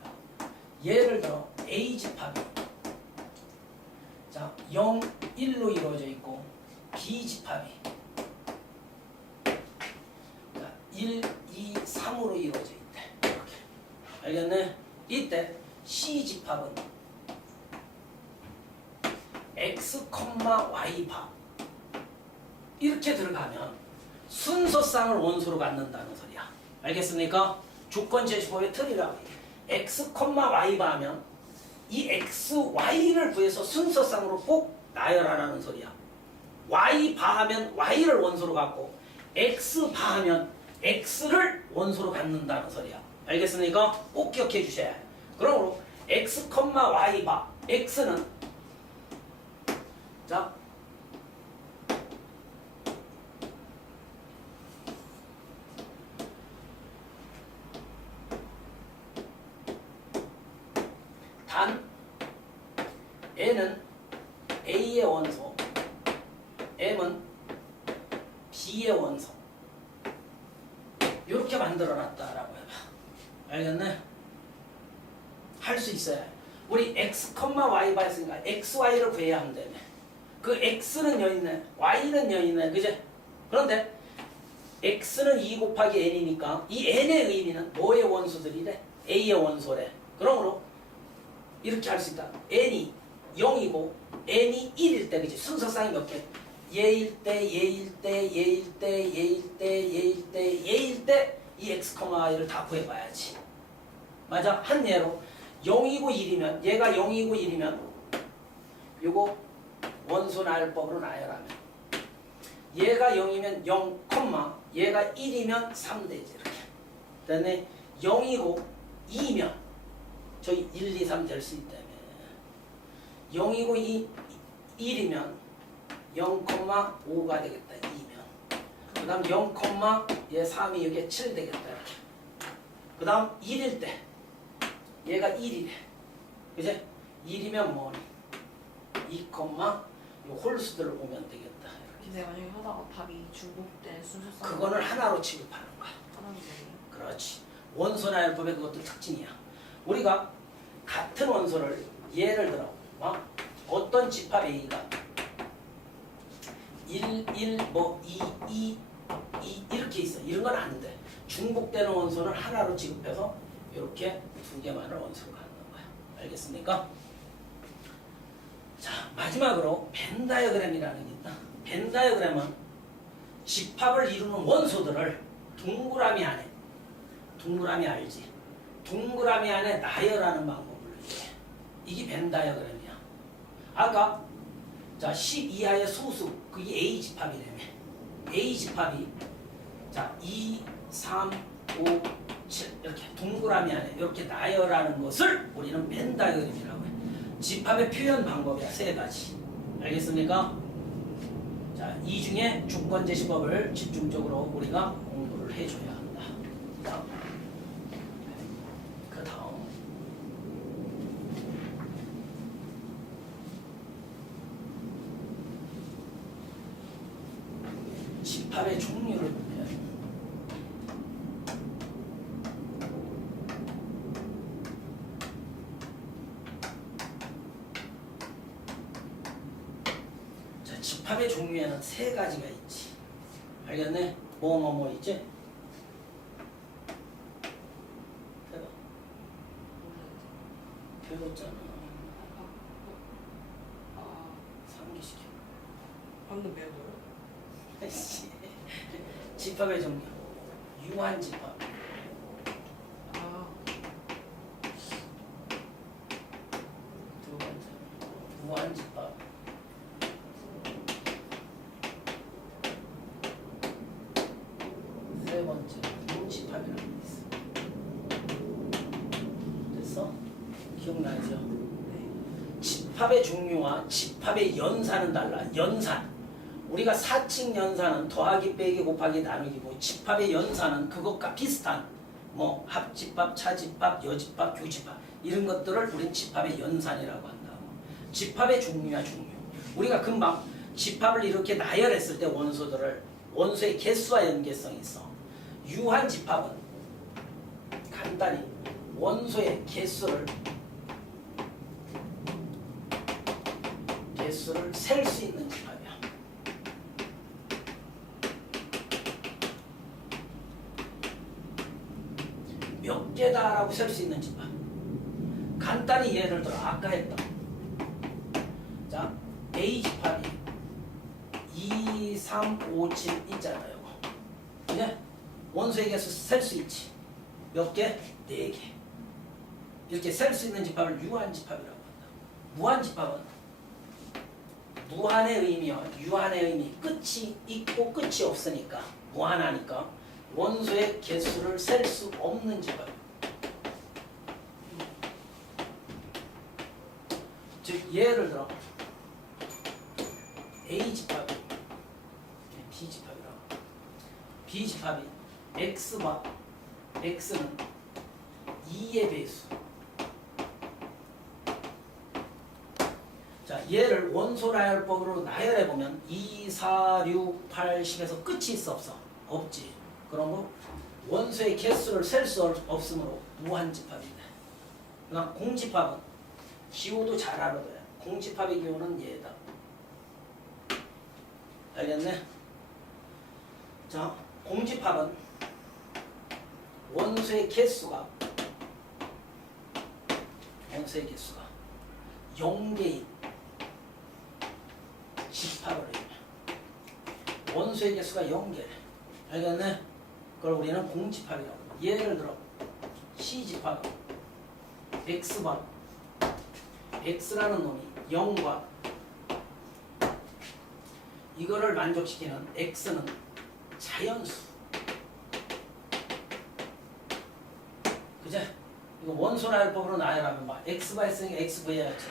예를 들어 A 집합이 자 0, 1로 이루어져 있고 B집합이 자, 1, 2, 3으로 이루어져 있대. 이렇게. 알겠네? 이때 C집합은 X, Y 바 이렇게 들어가면 순서쌍을 원소로 갖는다는 소리야. 알겠습니까? 조건 제시법의 틀이라고. X, Y 바하면 이 X, Y를 구해서 순서쌍으로 꼭 나열하라는 소리야. Y 바하면 Y를 원소로 갖고 X 바하면 X를 원소로 갖는다는 소리야. 알겠습니까? 꼭 기억해 주셔야 해. 그러므로 X, Y 바 X는 자 단 N은 A의 원소, M은 B의 원소 이렇게 만들어놨다라고 해봐. 알겠네? 할 수 있어야 해. 우리 X, Y 봤으니까 X, Y를 구해야 한다며. 그 X는 여있네, Y는 여있네, 그제? 그런데 X는 2 곱하기 N이니까 이 N의 의미는 뭐의 원소들이래? A의 원소래. 그러므로 이렇게 할 수 있다. N이 0이고 N이 1일 때, 그치? 순서쌍이 몇 개? 얘일 때, 얘일 때, 얘일 때, 얘일 때, 얘일 때, 얘일 때 이 X, Y를 다 구해봐야지. 맞아? 한 예로 0이고 1이면 얘가 0이고 1이면 요거 원소 나열법으로 나열하면 얘가 0이면 0, 얘가 1이면 3 되지. 이렇게. 그다음에 0이고 2면 저희 1, 2, 3 될 수 있다며. 0이고 1이면 0,5가 되겠다. 2면. 그 다음 0, 얘 3이 여기에 7 되겠다. 이렇게. 그 다음 1일 때 얘가 1이래. 그제? 1이면 뭐니? 2, 요 홀수들을 보면 되겠다. 이렇게. 근데 만약에 하다가 답이 중복된 순서쌍 그거는 하나로 취급하는 거야. 하나는 뭐예요? 그렇지. 원소 나열법의 그것도 특징이야. 우리가 같은 원소를 예를 들어 어떤 집합 A가 1, 1, 2, 2 이렇게 있어. 이런 건 안 돼. 중복되는 원소는 하나로 취급해서 이렇게 두 개만을 원소로 갖는 거야. 알겠습니까? 자, 마지막으로 벤 다이어그램이라는 게 있다. 벤 다이어그램은 집합을 이루는 원소들을 동그라미 알지? 동그라미 안에 나열하는 방법을 이용해. 이게 벤 다이어그램이야. 아까 자 10 이하의 소수 그게 A 집합이라며. A 집합이 자 2, 3, 5, 7 이렇게 동그라미 안에 이렇게 나열하는 것을 우리는 벤 다이어그램이라고 해. 집합의 표현 방법이야. 세 가지. 알겠습니까? 자, 이 중에 조건 제시법을 집중적으로 우리가 공부를 해줘야 한다. 그 다음 집합의 종류를 보면 자, 집합의 종류에는 세 가지가 있지. 알겠네? 뭐 있지? 해봐. 배웠잖아. 상기시켜. 방금 배워요? 집합의 종류. 유한 집합. 두 번째, 무한 집합. 세 번째, 문집합이라는 게 있어. 됐어? 기억나죠? 네. 집합의 종류와 집합의 연산은 달라. 연산. 우리가 사칙 연산은 더하기, 빼기, 곱하기, 나누기고 집합의 연산은 그것과 비슷한 뭐 합집합, 차집합, 여집합, 교집합 이런 것들을 우리는 집합의 연산이라고 한다고. 집합의 종류야 종류. 우리가 금방 집합을 이렇게 나열했을 때 원소의 개수와 연계성이 있어. 유한 집합은 간단히 원소의 개수를 셀 수 있는 집합이야. 몇 개다라고 셀 수 있는 집합. 간단히 예를 들어 아까 했던 자 A 집합이 2, 3, 5, 7 있잖아요. 그냥 원소의 개수 셀 수 있지. 몇 개? 4개. 이렇게 셀 수 있는 집합을 유한집합이라고 한다. 무한집합은 무한의 의미와 유한의 의미, 끝이 있고 끝이 없으니까 무한하니까 원소의 개수를 셀 수 없는 집합. 즉 예를 들어 A 집합이 B 집합이라고. B 집합이 X와 X는 2의 배수. 자, 얘를 원소 나열법으로 나열해보면 2, 4, 6, 8, 10에서 끝이 있어 없어? 없지. 그런 거 원소의 개수를 셀 수 없으므로 무한집합이다. 그러나 공집합은 기호도 잘 알아둬야. 공집합의 기호는 얘다. 알겠네? 자, 공집합은 원소의 개수가 0개인 집합을 해요. 원소의 개수가 0개. 알겠네? 그걸 우리는 공집합이라고 해요. 예를 들어 C집합은 X와 X라는 놈이 0과 이거를 만족시키는 X는 자연수. 그제? 이거 원소 나열법으로 나열하면 막 X가 있으니까 X 구해야지.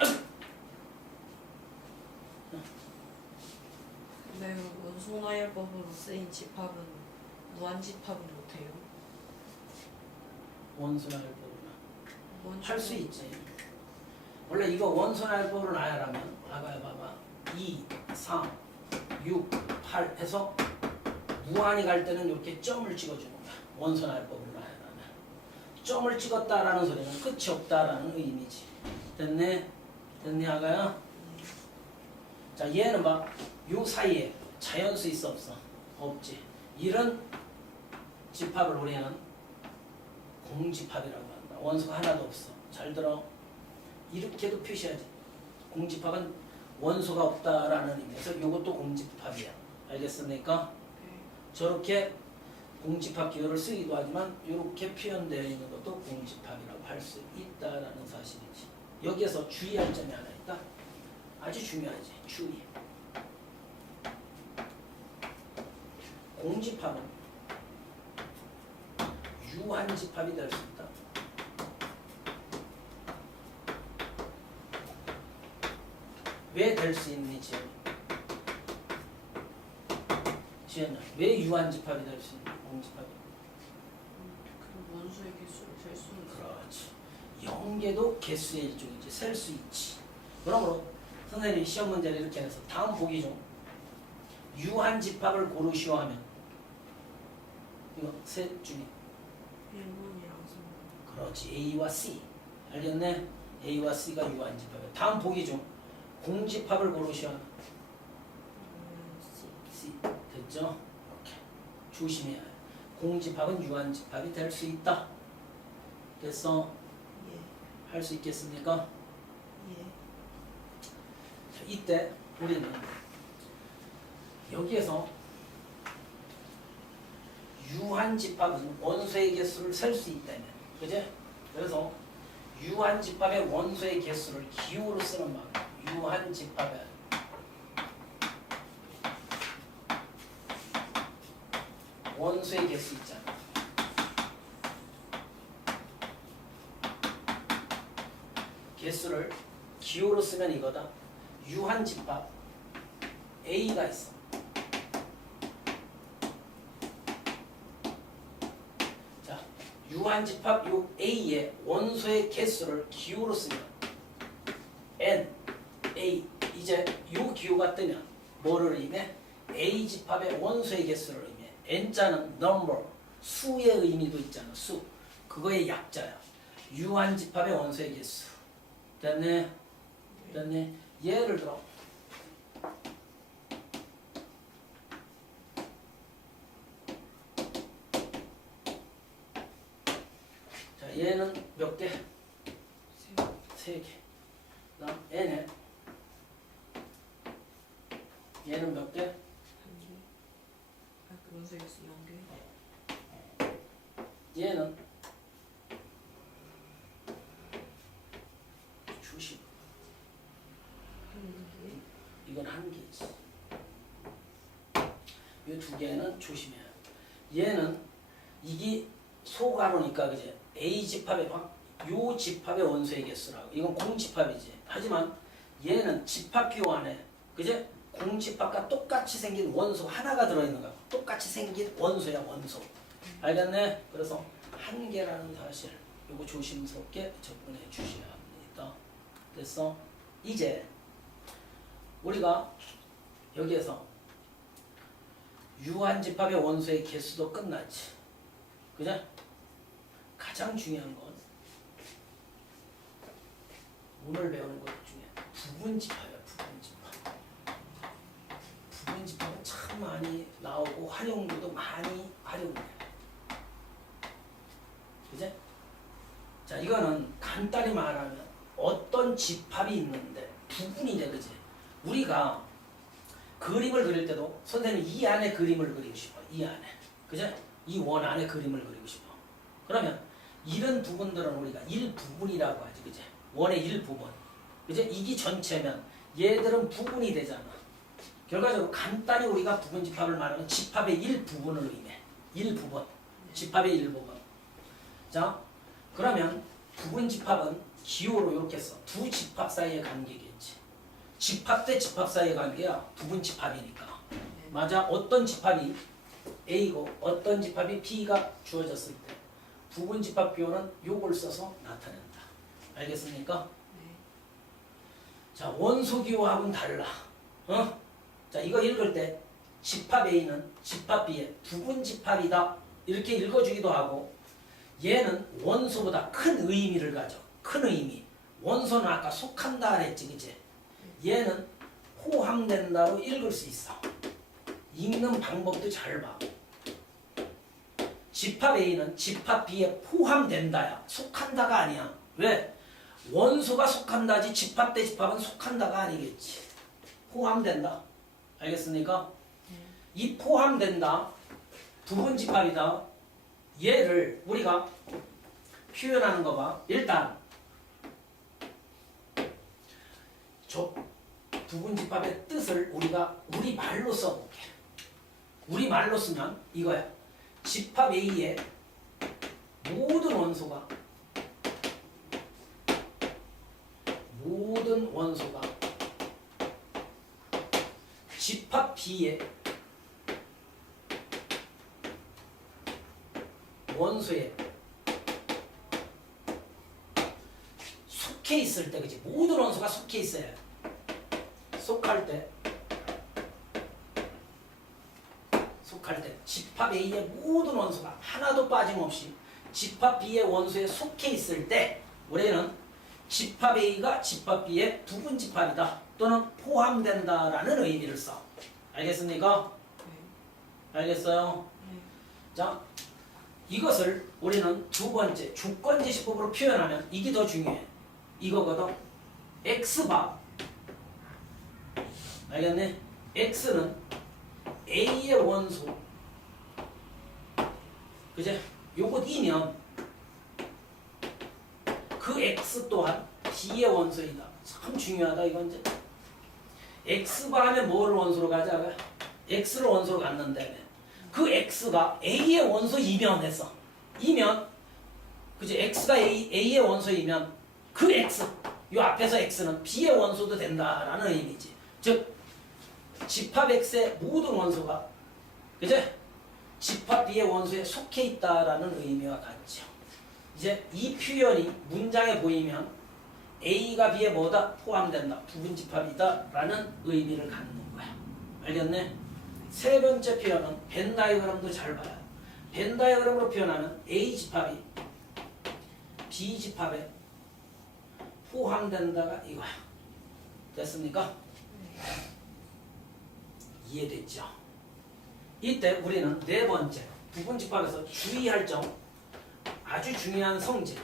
근데 원소 나열법으로 쓰인 집합은 무한집합은 못해요. 원소 나열법으로 할 수 있지. 원래 이거 원소 나열법으로 나열하면 아까 봐봐 2, 3, 6, 8 해서 무한히 갈 때는 이렇게 점을 찍어주는 거야. 원소 나열법으로 나열하면 점을 찍었다라는 소리는 끝이 없다라는 의미지. 됐네? 됐네 아가야? 자 얘는 봐. 요 사이에 자연수 있어 없어? 없지. 이런 집합을 우리는 공집합이라고 한다. 원소가 하나도 없어. 잘 들어. 이렇게도 표시하지. 공집합은 원소가 없다라는 의미에서 이것도 공집합이야. 알겠습니까? 저렇게 공집합 기호를 쓰기도 하지만 이렇게 표현되어 있는 것도 공집합이라고 할 수 있다라는 사실이지. 여기에서 주의할 점이 하나 있다. 아주 중요하지. 주의. 공집합은 유한집합이 될 수 있다. 왜 될 수 있니 지금? 지금 왜 유한집합이 될 수 있니? 공집합이. 그 원소의 개수를 셀 수는 있어요. 그렇지. 0개도 개수의 일종이지. 셀 수 있지. 그러므로 선생님이 시험 문제를 이렇게 해서 다음 보기 중 유한집합을 고르시오 하면 이거 셋 중에 1번이랑 3번. 그렇지. A와 C. 알겠네? A와 C가 유한집합이야. 다음 보기 중 공집합을 고르시오 하면 C. 됐죠? 이렇게. 조심해야 해. 공집합은 유한집합이 될 수 있다. 됐어? 예. 할 수 있겠습니까? 예. 자, 이때 우리는 여기에서 유한집합은 원소의 개수를 셀 수 있다면, 그제? 그래서 유한집합의 원소의 개수를 기호로 쓰는 말. 유한집합의 원소의 개수 있잖아. 개수를 기호로 쓰면 이거다. 유한집합 A가 있어. 자, 유한집합 요 A의 원소의 개수를 기호로 쓰면 N, A. 이제 요 기호가 뜨면 뭐를 의미해? A집합의 원소의 개수를 의미해. N자는 number, 수의 의미도 있잖아. 수. 그거의 약자야. 유한집합의 원소의 개수. 됐네? 됐네? 예를 들어 얘는 몇 개? 세 개. 그다음 n에 얘는 몇 개? 한 개. 그 원소의 개수 0개. 얘는 주식. 한 개. 이건 한 개지. 이 두 개는 조심해야 돼. 얘는 이게 소가로니까 그제 A 집합의 요 집합의 원소의 개수라고. 이건 공집합이지. 하지만 얘는 집합 비호 안에 그제 공집합과 똑같이 생긴 원소 하나가 들어있는 거야. 똑같이 생긴 원소야 원소. 알겠네? 그래서 한 개라는 사실 요거 조심스럽게 접근해 주셔야 합니다. 됐어? 이제 우리가 여기에서 유한집합의 원소의 개수도 끝났지. 그죠? 가장 중요한 건 오늘 배우는 것 중에 부분집합이야. 부분집합. 부분집합은 참 많이 나오고 활용도도 많이 활용돼. 그죠? 자, 이거는 간단히 말하면 어떤 집합이 있는데 부분이냐, 그지? 우리가 그림을 그릴 때도 선생님 이 안에 그림을 그리고 싶어. 이 안에. 그죠? 이 원 안에 그림을 그리고 싶어. 그러면 이런 부분들은 우리가 일부분이라고 하지. 그죠? 원의 일부분. 그죠? 이게 전체면 얘들은 부분이 되잖아. 결과적으로 간단히 우리가 부분집합을 말하면 집합의 일부분을 의미해. 일부분. 집합의 일부분. 자, 그러면 부분집합은 기호로 이렇게 써. 두 집합 사이의 관계겠지. 집합 대 집합 사이의 관계야. 부분집합이니까. 맞아. 어떤 집합이 A고 어떤 집합이 B가 주어졌을 때 부분집합 비호는 요걸 써서 나타낸다. 알겠습니까? 네. 자, 원소 기호하고는 달라. 어? 자, 이거 읽을 때 집합 A는 집합 B의 부분집합이다. 이렇게 읽어주기도 하고 얘는 원소보다 큰 의미를 가져. 큰 의미. 원소는 아까 속한다 그랬지, 그치? 얘는 포함된다로 읽을 수 있어. 읽는 방법도 잘 봐. 집합 A는 집합 B에 포함된다야. 속한다가 아니야. 왜? 원소가 속한다지 집합 대 집합은 속한다가 아니겠지. 포함된다. 알겠습니까? 이 포함된다. 부분집합이다. 얘를 우리가 표현하는 거 봐. 일단 저 부분집합의 뜻을 우리가 우리말로 써볼게. 우리말로 쓰면 이거야. 집합 A의 모든 원소가 집합 B의 원소에 속해 있을 때, 그치? 모든 원소가 속해 있어야 해. 속할 때 집합 A의 모든 원소가 하나도 빠짐없이 집합 B의 원소에 속해 있을 때 우리는 집합 A가 집합 B의 부분집합이다 또는 포함된다라는 의미를 써. 알겠습니까? 네. 알겠어요? 네. 자, 이것을 우리는 두 번째 조건제시법으로 표현하면 이게 더 중요해. 이거거든. X바. 알겠네? X는 A의 원소. 그제? 요것이면 그 X 또한 B의 원소이다. 참 중요하다 이건 이제. X바 하면 뭐를 원소로 가자? X를 원소로 갖는다며. 그 X가 A의 원소이면 했어. 이면 그지? X가 A의 원소이면 그 X, 요 앞에서 X는 B의 원소도 된다라는 의미지. 즉 집합 X의 모든 원소가 그제? 집합 B의 원소에 속해 있다라는 의미와 같죠. 이제 이 표현이 문장에 보이면 A가 B에 뭐다? 포함된다. 부분집합이다 라는 의미를 갖는 거야. 알겠네? 세 번째 표현은 벤 다이어그램도 잘 봐요. 벤 다이어그램으로 표현하면 A 집합이 B 집합에 포함된다가 이거야. 됐습니까? 이해됐죠? 이때 우리는 네 번째 부분집합에서 주의할 점, 아주 중요한 성질.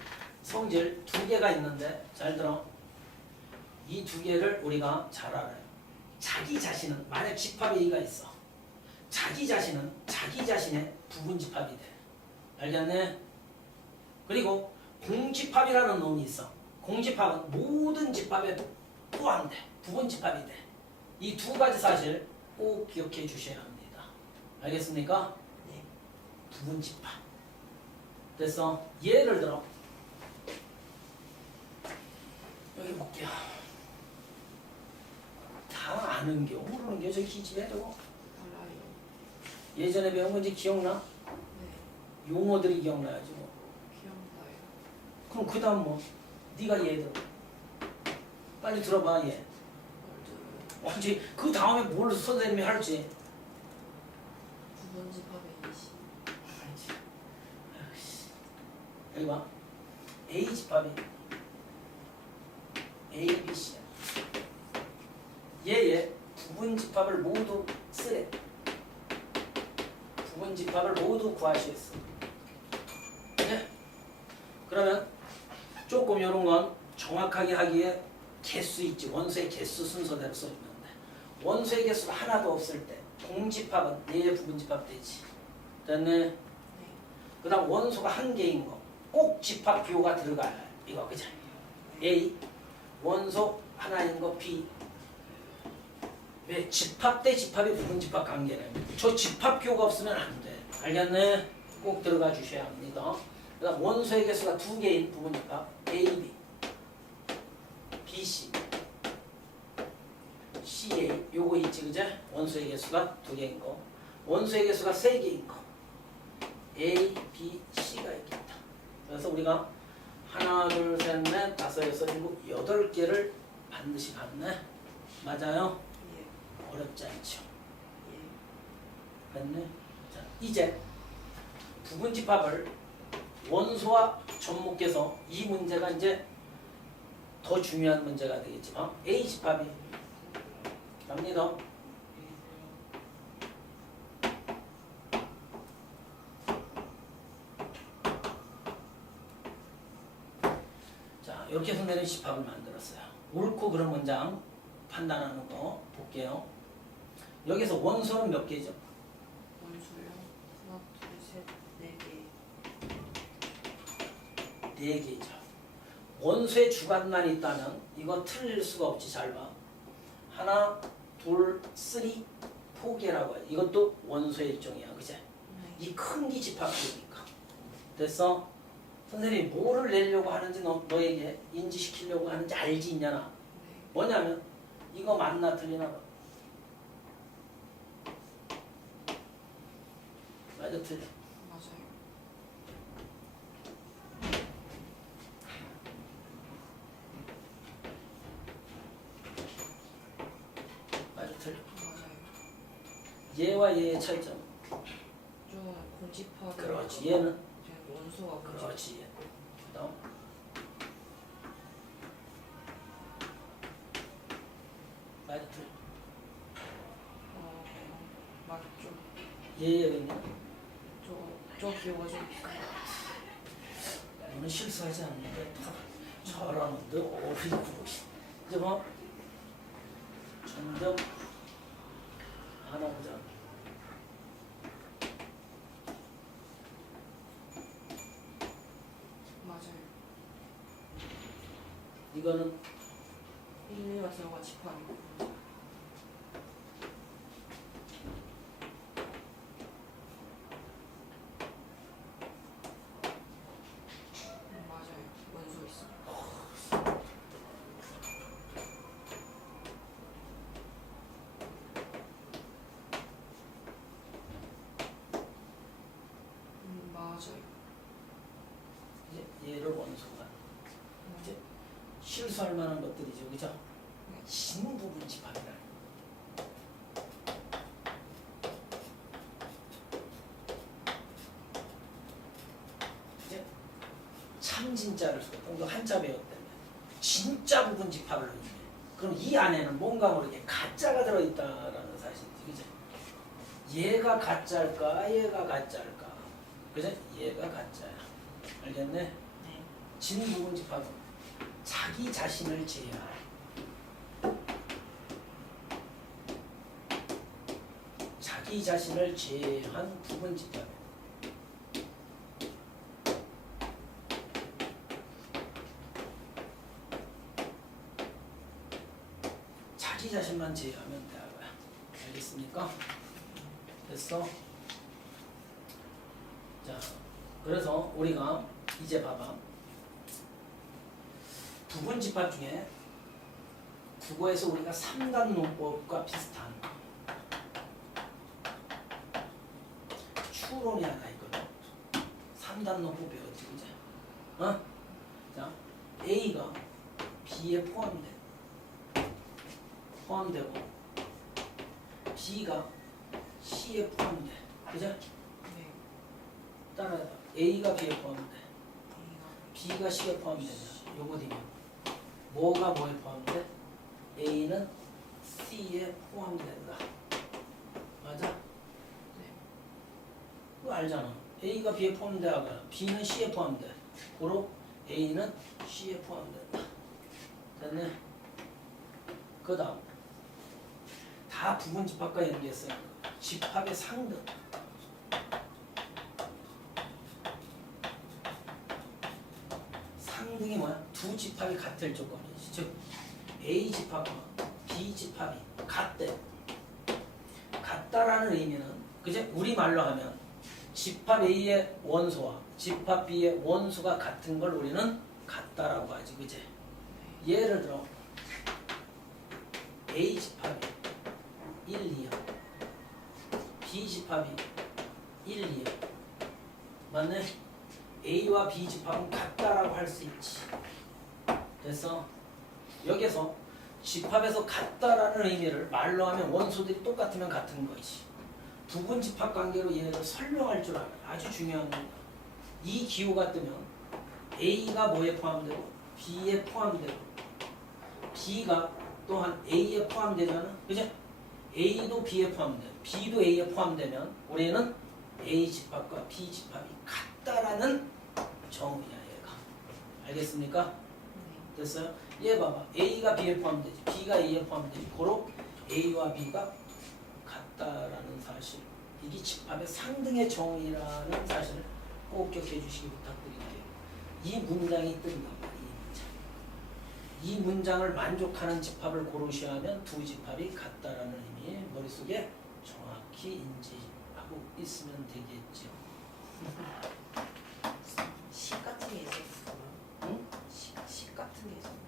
성질 두 개가 있는데 잘 들어. 이 두 개를 우리가 잘 알아요. 자기 자신은 만약 집합 A가 있어. 자기 자신은 자기 자신의 부분 집합이 돼. 알겠네? 그리고 공집합이라는 놈이 있어. 공집합은 모든 집합에 포함돼. 부분 집합이 돼. 이 두 가지 사실 꼭 기억해 주셔야 합니다. 알겠습니까? 네. 부분 집합. 됐어? 예를 들어 여기 볼게요. 다 아는 게 모르는 게 저기 기집애도 알아요. 예전에 배운 건지 기억나? 네. 용어들이 기억나야지 뭐. 기억나요. 그럼 그 다음 뭐 네가 얘 들어. 빨리 들어봐 얘. 월드 언제 그 다음에 뭘 선생님이 할지. 부분 집합의 이시. 여기 봐. A 집합이 A, B, C야. 얘의 부분 집합을 모두 쓰래. 부분 집합을 모두 구하시겠어. 네? 그러면 조금 이런 건 정확하게 하기에 개수 있지. 원소의 개수 순서대로 써주면 돼. 원소의 개수가 하나도 없을 때 공집합은 얘의 부분 집합 되지. 됐네? 네. 그 다음 원소가 한 개인 거. 꼭 집합 비호가 들어가야 해. 이거 그죠? A 원소 하나인 거 B. 왜? 집합 대 집합의 부분 집합 관계는 저 집합 비호가 없으면 안 돼. 알겠네? 꼭 들어가 주셔야 합니다. 그 다음 원소의 개수가 두 개인 부분 집합 A, B, B, C, C, A 요거 있지 그죠? 원소의 개수가 두 개인 거. 원소의 개수가 세 개인 거 A, B, C가 있겠다. 그래서 우리가 하나, 둘, 셋, 넷, 다섯, 여섯, 일곱, 여덟 개를 반드시 봤네. 맞아요? 예. 어렵지 않죠? 예. 됐네. 자, 이제 부분 집합을 원소와 접목해서 이 문제가 이제 더 중요한 문제가 되겠지만 A 집합이 갑니다. 자, 이렇게 선생님이 집합을 만들었어요. 옳고 그른 문장 판단하는 거 볼게요. 여기서 원소는 몇 개죠? 원수요. 하나, 둘, 셋, 네 개. 네 개죠. 원소의 주관만 있다면 이거 틀릴 수가 없지. 잘 봐. 하나, 둘, 쓰리, 4개라고 해. 이것도 원소의 일종이야. 그치? 네. 이 큰 게 집합이니까. 됐어? 선생님이 뭐를 내려고 하는지 너에게 인지시키려고 하는지 알지 있냐나. 네. 뭐냐면 이거 맞나 틀리나 봐. 맞아 틀려. 맞아요. 맞아 틀려. 맞아요. 얘와 얘의 차이점. 좀 공집합. 그렇지. 얘는 원소가 공집. 그렇지. 그다음 맞아 틀려. 맞죠. 얘는 저 기호가 좀 오늘 실수하지 않는데 다 잘하는데 어이구. 이제 뭐 점점 하나 보자. 맞아요. 이거는 1, 2가 들어간 집합이고. 맞아요. 원소 있어. 맞아요. 이제 얘를 원소가 이제 실수할 만한 것들이죠, 그죠? 진 부분 집합이라는 거. 이제 참 진짜를 또 한자 배웠다면 진짜 부분 집합을 넣는 게 그럼 이 안에는 뭔가 모르게 가짜가 들어있다라는 사실이지, 그죠? 얘가 가짜일까, 얘가 가짜일까, 그죠? 얘가 가짜야. 알겠네? 네. 진부분 집합은 자기 자신을 제외한 자기 자신을 제외한 부분 집합. 자기 자신만 제외하면 돼. 알겠습니까? 됐어? 자, 그래서 우리가 이제 봐봐. 부분 집합 중에 국어에서 우리가 3단 논법과 비슷한 추론이 하나 있거든. 3단 논법 배웠지, 그제? 어? 자, A가 B에 포함되고 B가 C에 포함돼. 그죠? 네. 따라해봐. A가 B에 포함돼. A가 B가 C에 포함되냐? 요거 되면 뭐가 뭐에 포함돼? A는 C에 포함된다. 맞아? 네. 그거 알잖아. A가 B에 포함되다가 B는 C에 포함돼. 고로 A는 C에 포함된다. 됐네? 그 다음 다 부분 집합과 연계했어요. 집합의 상등. 상등이 뭐야? 두 집합이 같을 조건이지. 즉 A 집합과 B 집합이 같대. 같다라는 의미는 그제 우리말로 하면 집합 A의 원소와 집합 B의 원소가 같은 걸 우리는 같다라고 하지. 그제? 예를 들어 A 집합이 1, 2야. B 집합이 1, 2야. 맞네? A와 B 집합은 같다라고 할 수 있지. 됐어? 여기서 집합에서 같다라는 의미를 말로 하면 원소들이 똑같으면 같은 것이지. 부분 집합 관계로 얘를 설명할 줄 알아. 아주 중요한 겁니다. 이 기호가 뜨면 A가 뭐에 포함되고 B에 포함되고 B가 또한 A에 포함되잖아. 그죠? A도 B에 포함돼. B도 A에 포함되면 우리는 A 집합과 B 집합이 같다라는 정의야, 얘가. 알겠습니까? 됐어요? 얘 봐봐. A가 B에 포함되지. B가 A에 포함되지. 고로 A와 B가 같다라는 사실. 이게 집합의 상등의 정의라는 사실을 꼭 기억해 주시기 부탁드릴게요. 이 문장이 뜬다. 이 문장을 만족하는 집합을 고르셔야 하면 두 집합이 같다라는 의미 머릿속에 정확히 인지하고 있으면 되겠죠. 시 같은 게 있었어요. 응? 시 같은 게 있었어요.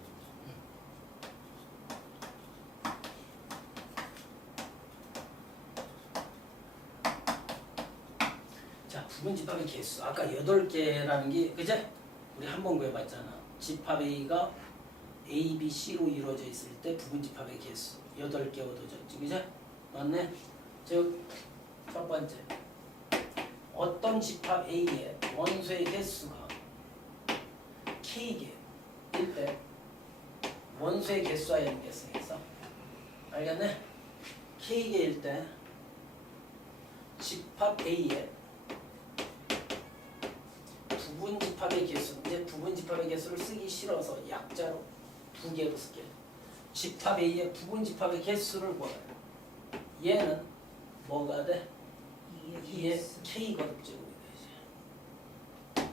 자, 부분 집합의 개수. 아까 8개라는 게 그제? 우리 한 번 구해봤잖아. 집합 A가 A, B, C로 이루어져 있을 때 부분 집합의 개수 8개 얻어졌지. 그제? 맞네? 즉, 첫 번째. 어떤 집합 A의 원소의 개수가 K개일 때 원소의 개수와 연계성이 있어. 알겠네? K개일 때 집합 A의 부분 집합의 개수, 이제 부분 집합의 개수를 쓰기 싫어서 약자로 2개로 쓸게. 집합 A의 부분 집합의 개수를 구해요. 얘는 뭐가 돼? 2의 K 거듭제곱이 되지.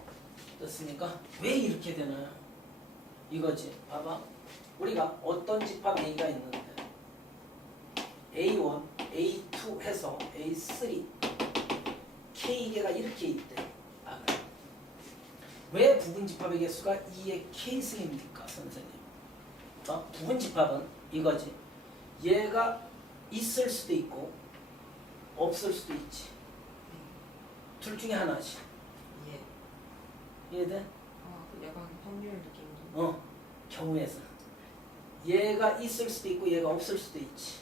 됐습니까? 왜 이렇게 되나요? 이거지. 봐봐. 우리가 어떤 집합 A가 있는데 A1, A2 해서 A3 K개가 이렇게 있대. 왜 부분 집합의 개수가 2의 K승입니까, 선생님? 부분 집합은 이거지. 얘가 있을 수도 있고 없을 수도 있지. 둘 중에 하나지. 예. 이해돼? 그 약간 확률 느낌도. 경우에서 얘가 있을 수도 있고 얘가 없을 수도 있지.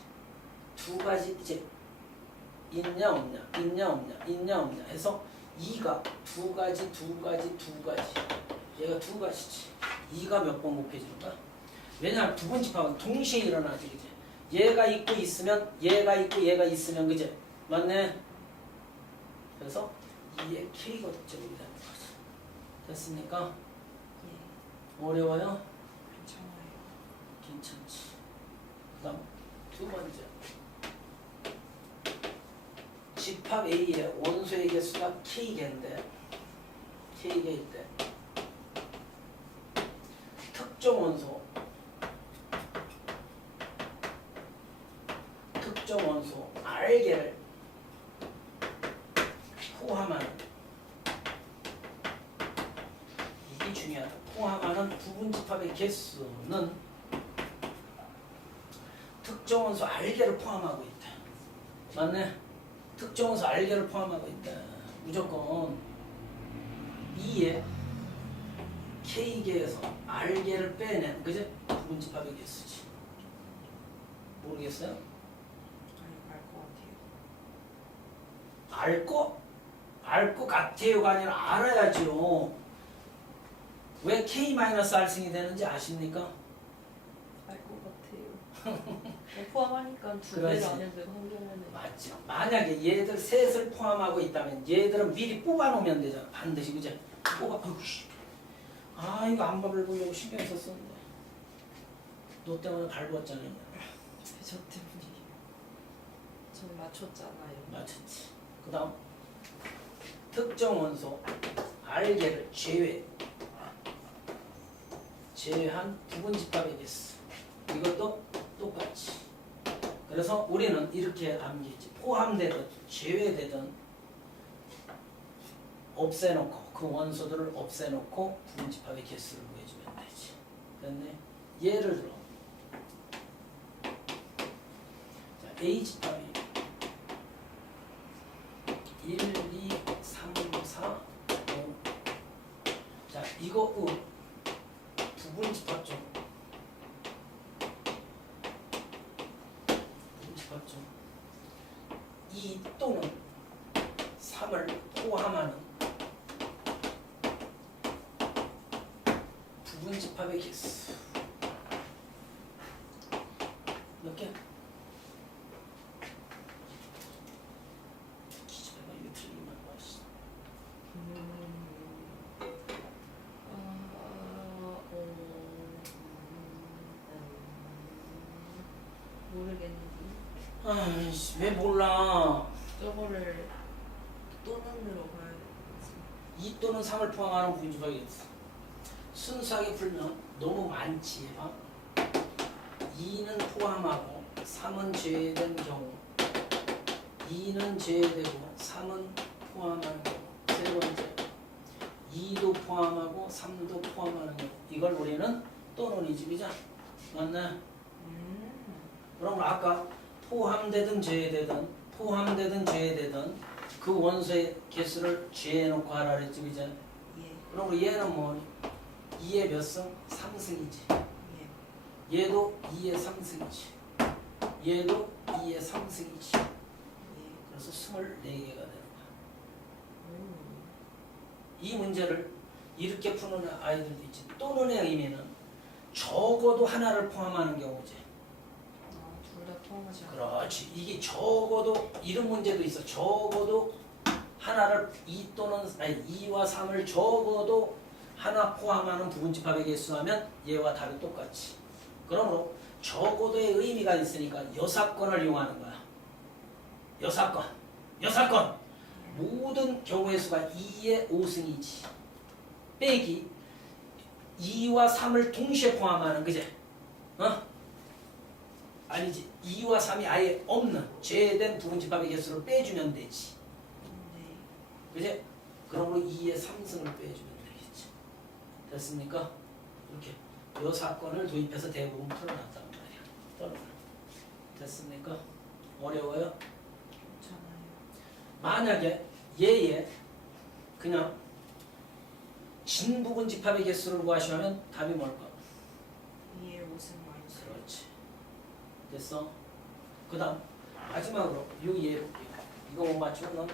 두 가지 이제 있냐 없냐, 있냐 없냐, 있냐 없냐 해서 2가 두 가지. 얘가 두 가지지. 2가 몇 번 곱해지는가? 왜냐하면 부분 집합은 동시에 일어나지, 그지? 얘가 있고 있으면 얘가 있고 얘가 있으면, 그지? 맞네. 그래서 2의 K가 곱제곱이 되는 거지. 됐습니까? 어려워요? 괜찮아요. 괜찮지. 그다음 두 번째. 집합 A의 원소의 개수가 K개인데 K개일 때 특정 원소 R개를 포함하는 이게 중요하다. 포함하는 부분 집합의 개수는 특정 원소 R개를 포함하고 있다. 맞네? 특정 원소 R개를 포함하고 있다. 무조건 2의 K개에서 R개를 빼낸 그제 부분 집합의 개수지. 모르겠어요? 아니 알것 같아요. 알 것 같아요가 아니라 알아야죠. 왜 K-R승이 되는지 아십니까? 알 것 같아요. 포함하니까 두 그렇지. 배를 안 해도 되고 한 개면은. 맞죠. 만약에 얘들 셋을 포함하고 있다면 얘들은 미리 뽑아놓으면 되잖아. 반드시 그제 뽑아. 아 이거 안 밟으려고 신경 썼었는데 너 때문에 밟았잖아. 저 때문이에요. 전 맞췄잖아요. 맞췄지. 그 다음 특정 원소 R개를 제외한 부분 집합의 개수. 이것도 똑같이. 그래서 우리는 이렇게 암기했지. 포함되든 제외되든 없애놓고 그 원소들을 없애놓고 부분 집합의 개수를 구해주면 되지. 됐네. 예를 들어 자, A 집합이 1, 2, 3, 4, 5. 자, 이거 부분 집합 중. 부분 집합 중. 2 또는 3을 포함하는 부분 집합의 개수. 몇 개? 기집애가 이거 틀리면 맛있어. 모르겠는데. 아이씨, 왜 몰라? 저거를 또는으로 가야 되지. 2 또는 3을 포함하는 부분 집합이 있어. 순수하게 풀면 너무 많지. 2는 포함하고 3은 제외된 경우 2는 제외되고 3은 포함하는 경우 세 번째 2도 포함하고 3도 포함하는 경우 이걸 우리는 또는 이 집이자 맞나? 그럼 아까 포함되든 제외되든 그 원소의 개수를 제해놓고 하라 그랬지 그죠? 예. 그럼 얘는 뭐 2의 몇 승? 3승이지. 예. 얘도 2의 3승이지. 얘도 2의 3승이지. 예. 그래서 24개가 되는 거야. 이 문제를 이렇게 푸는 아이들도 있지. 또는의 의미는 적어도 하나를 포함하는 경우지. 둘 다 포함하지 않아. 그렇지. 이게 적어도 이런 문제도 있어. 적어도 하나를 2와 3을 적어도 하나 포함하는 부분 집합의 개수하면 얘와 다른 똑같이. 그러므로 적어도의 의미가 있으니까 여사건을 이용하는 거야. 여사건. 모든 경우의 수가 2의 5승이지. 빼기 2와 3을 동시에 포함하는 그제? 아니지. 2와 3이 아예 없는 제외된 부분 집합의 개수를 빼주면 되지. 네. 그제? 그러므로 2의 3승을 빼주면 되겠지. 됐습니까? 이렇게 요 사건을 도입해서 대부분 풀어놨단 말이야. 됐습니까? 어려워요? 괜찮아요. 만약에 얘의 그냥 진부분 집합의 개수를 구하시면 답이 뭘까? 2의 5승 마이너스. 그렇지. 됐어? 그 다음 마지막으로 요 예 볼게요. 이거 못 맞추면 넌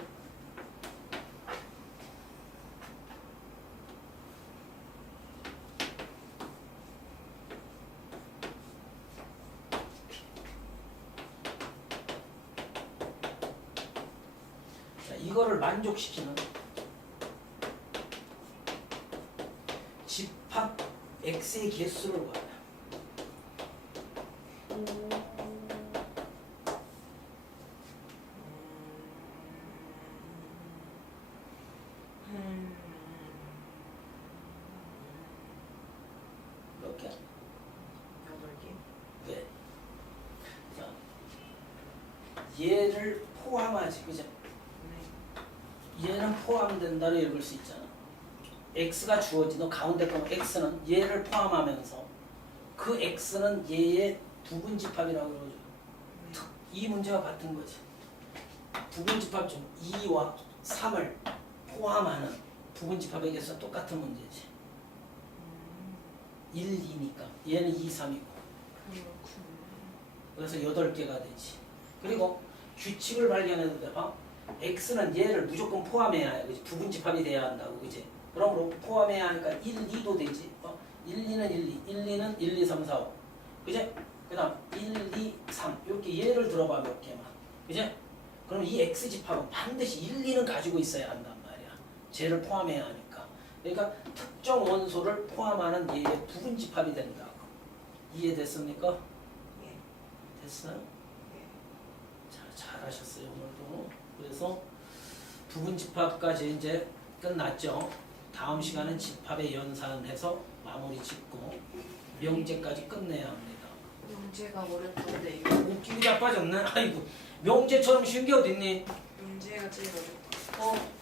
자, 이거를 만족시키는 집합 x의 개수를 구하라. 몇 개? 8개. 네. 자, 얘를 포함하지, 그죠? 네. 얘는 포함된다로 읽을 수 있잖아. x가 주어지, 너 가운데 거면 x는 얘를 포함하면서 그 x는 얘의 부분집합이라고 그러죠. 네. 이 문제와 같은 거지. 부분집합 중 2와 3을 포함하는 부분집합의 개수와 똑같은 문제지. 1, 2니까 얘는 2, 3이고 그렇군요. 그래서 8개가 되지. 그리고 규칙을 발견해도 돼. x는 얘를 무조건 포함해야 해. 그지? 부분집합이 돼야 한다고. 그지? 그러므로 포함해야 하니까 1, 2도 되지. 1, 2는 1, 2, 1, 2는 1, 2, 3, 4, 5. 그지? 그 다음 1, 2, 3 이렇게 예를 들어봐 몇 개만. 그지? 그럼 이 x집합은 반드시 1, 2는 가지고 있어야 한단 말이야. 쟤를 포함해야 하니까. 그러니까 특정 원소를 포함하는 얘의 부분집합이 된다고. 이해됐습니까? 예. 됐어요? 예. 자, 잘하셨어요 오늘도. 그래서 부분집합까지 이제 끝났죠. 다음 시간은 집합의 연산해서 마무리 짓고 명제까지 끝내야 합니다. 문제가 어렵던데 이거. 웃기고 자빠졌네. 아이고 명제처럼 쉬운 게 어딨니? 문제가 제일 어렵다.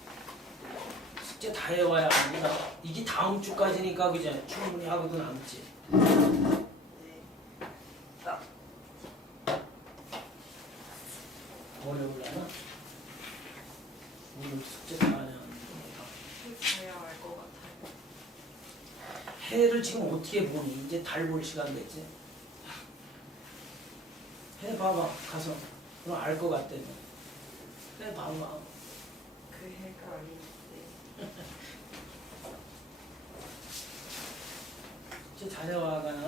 숙제 다 해와야 합니다. 이게 다음 주까지니까 그제 충분히 하고도 남지. 네. 월요일 날은 오늘 숙제 다 하냐. 해야 알 것 같아요. 해를 지금 어떻게 보니? 이제 달 볼 시간 됐지? 해 봐봐 가서. 그럼 알 것 같다며. 해 봐봐. 그 해가 아닌데. 이제 잘해와가나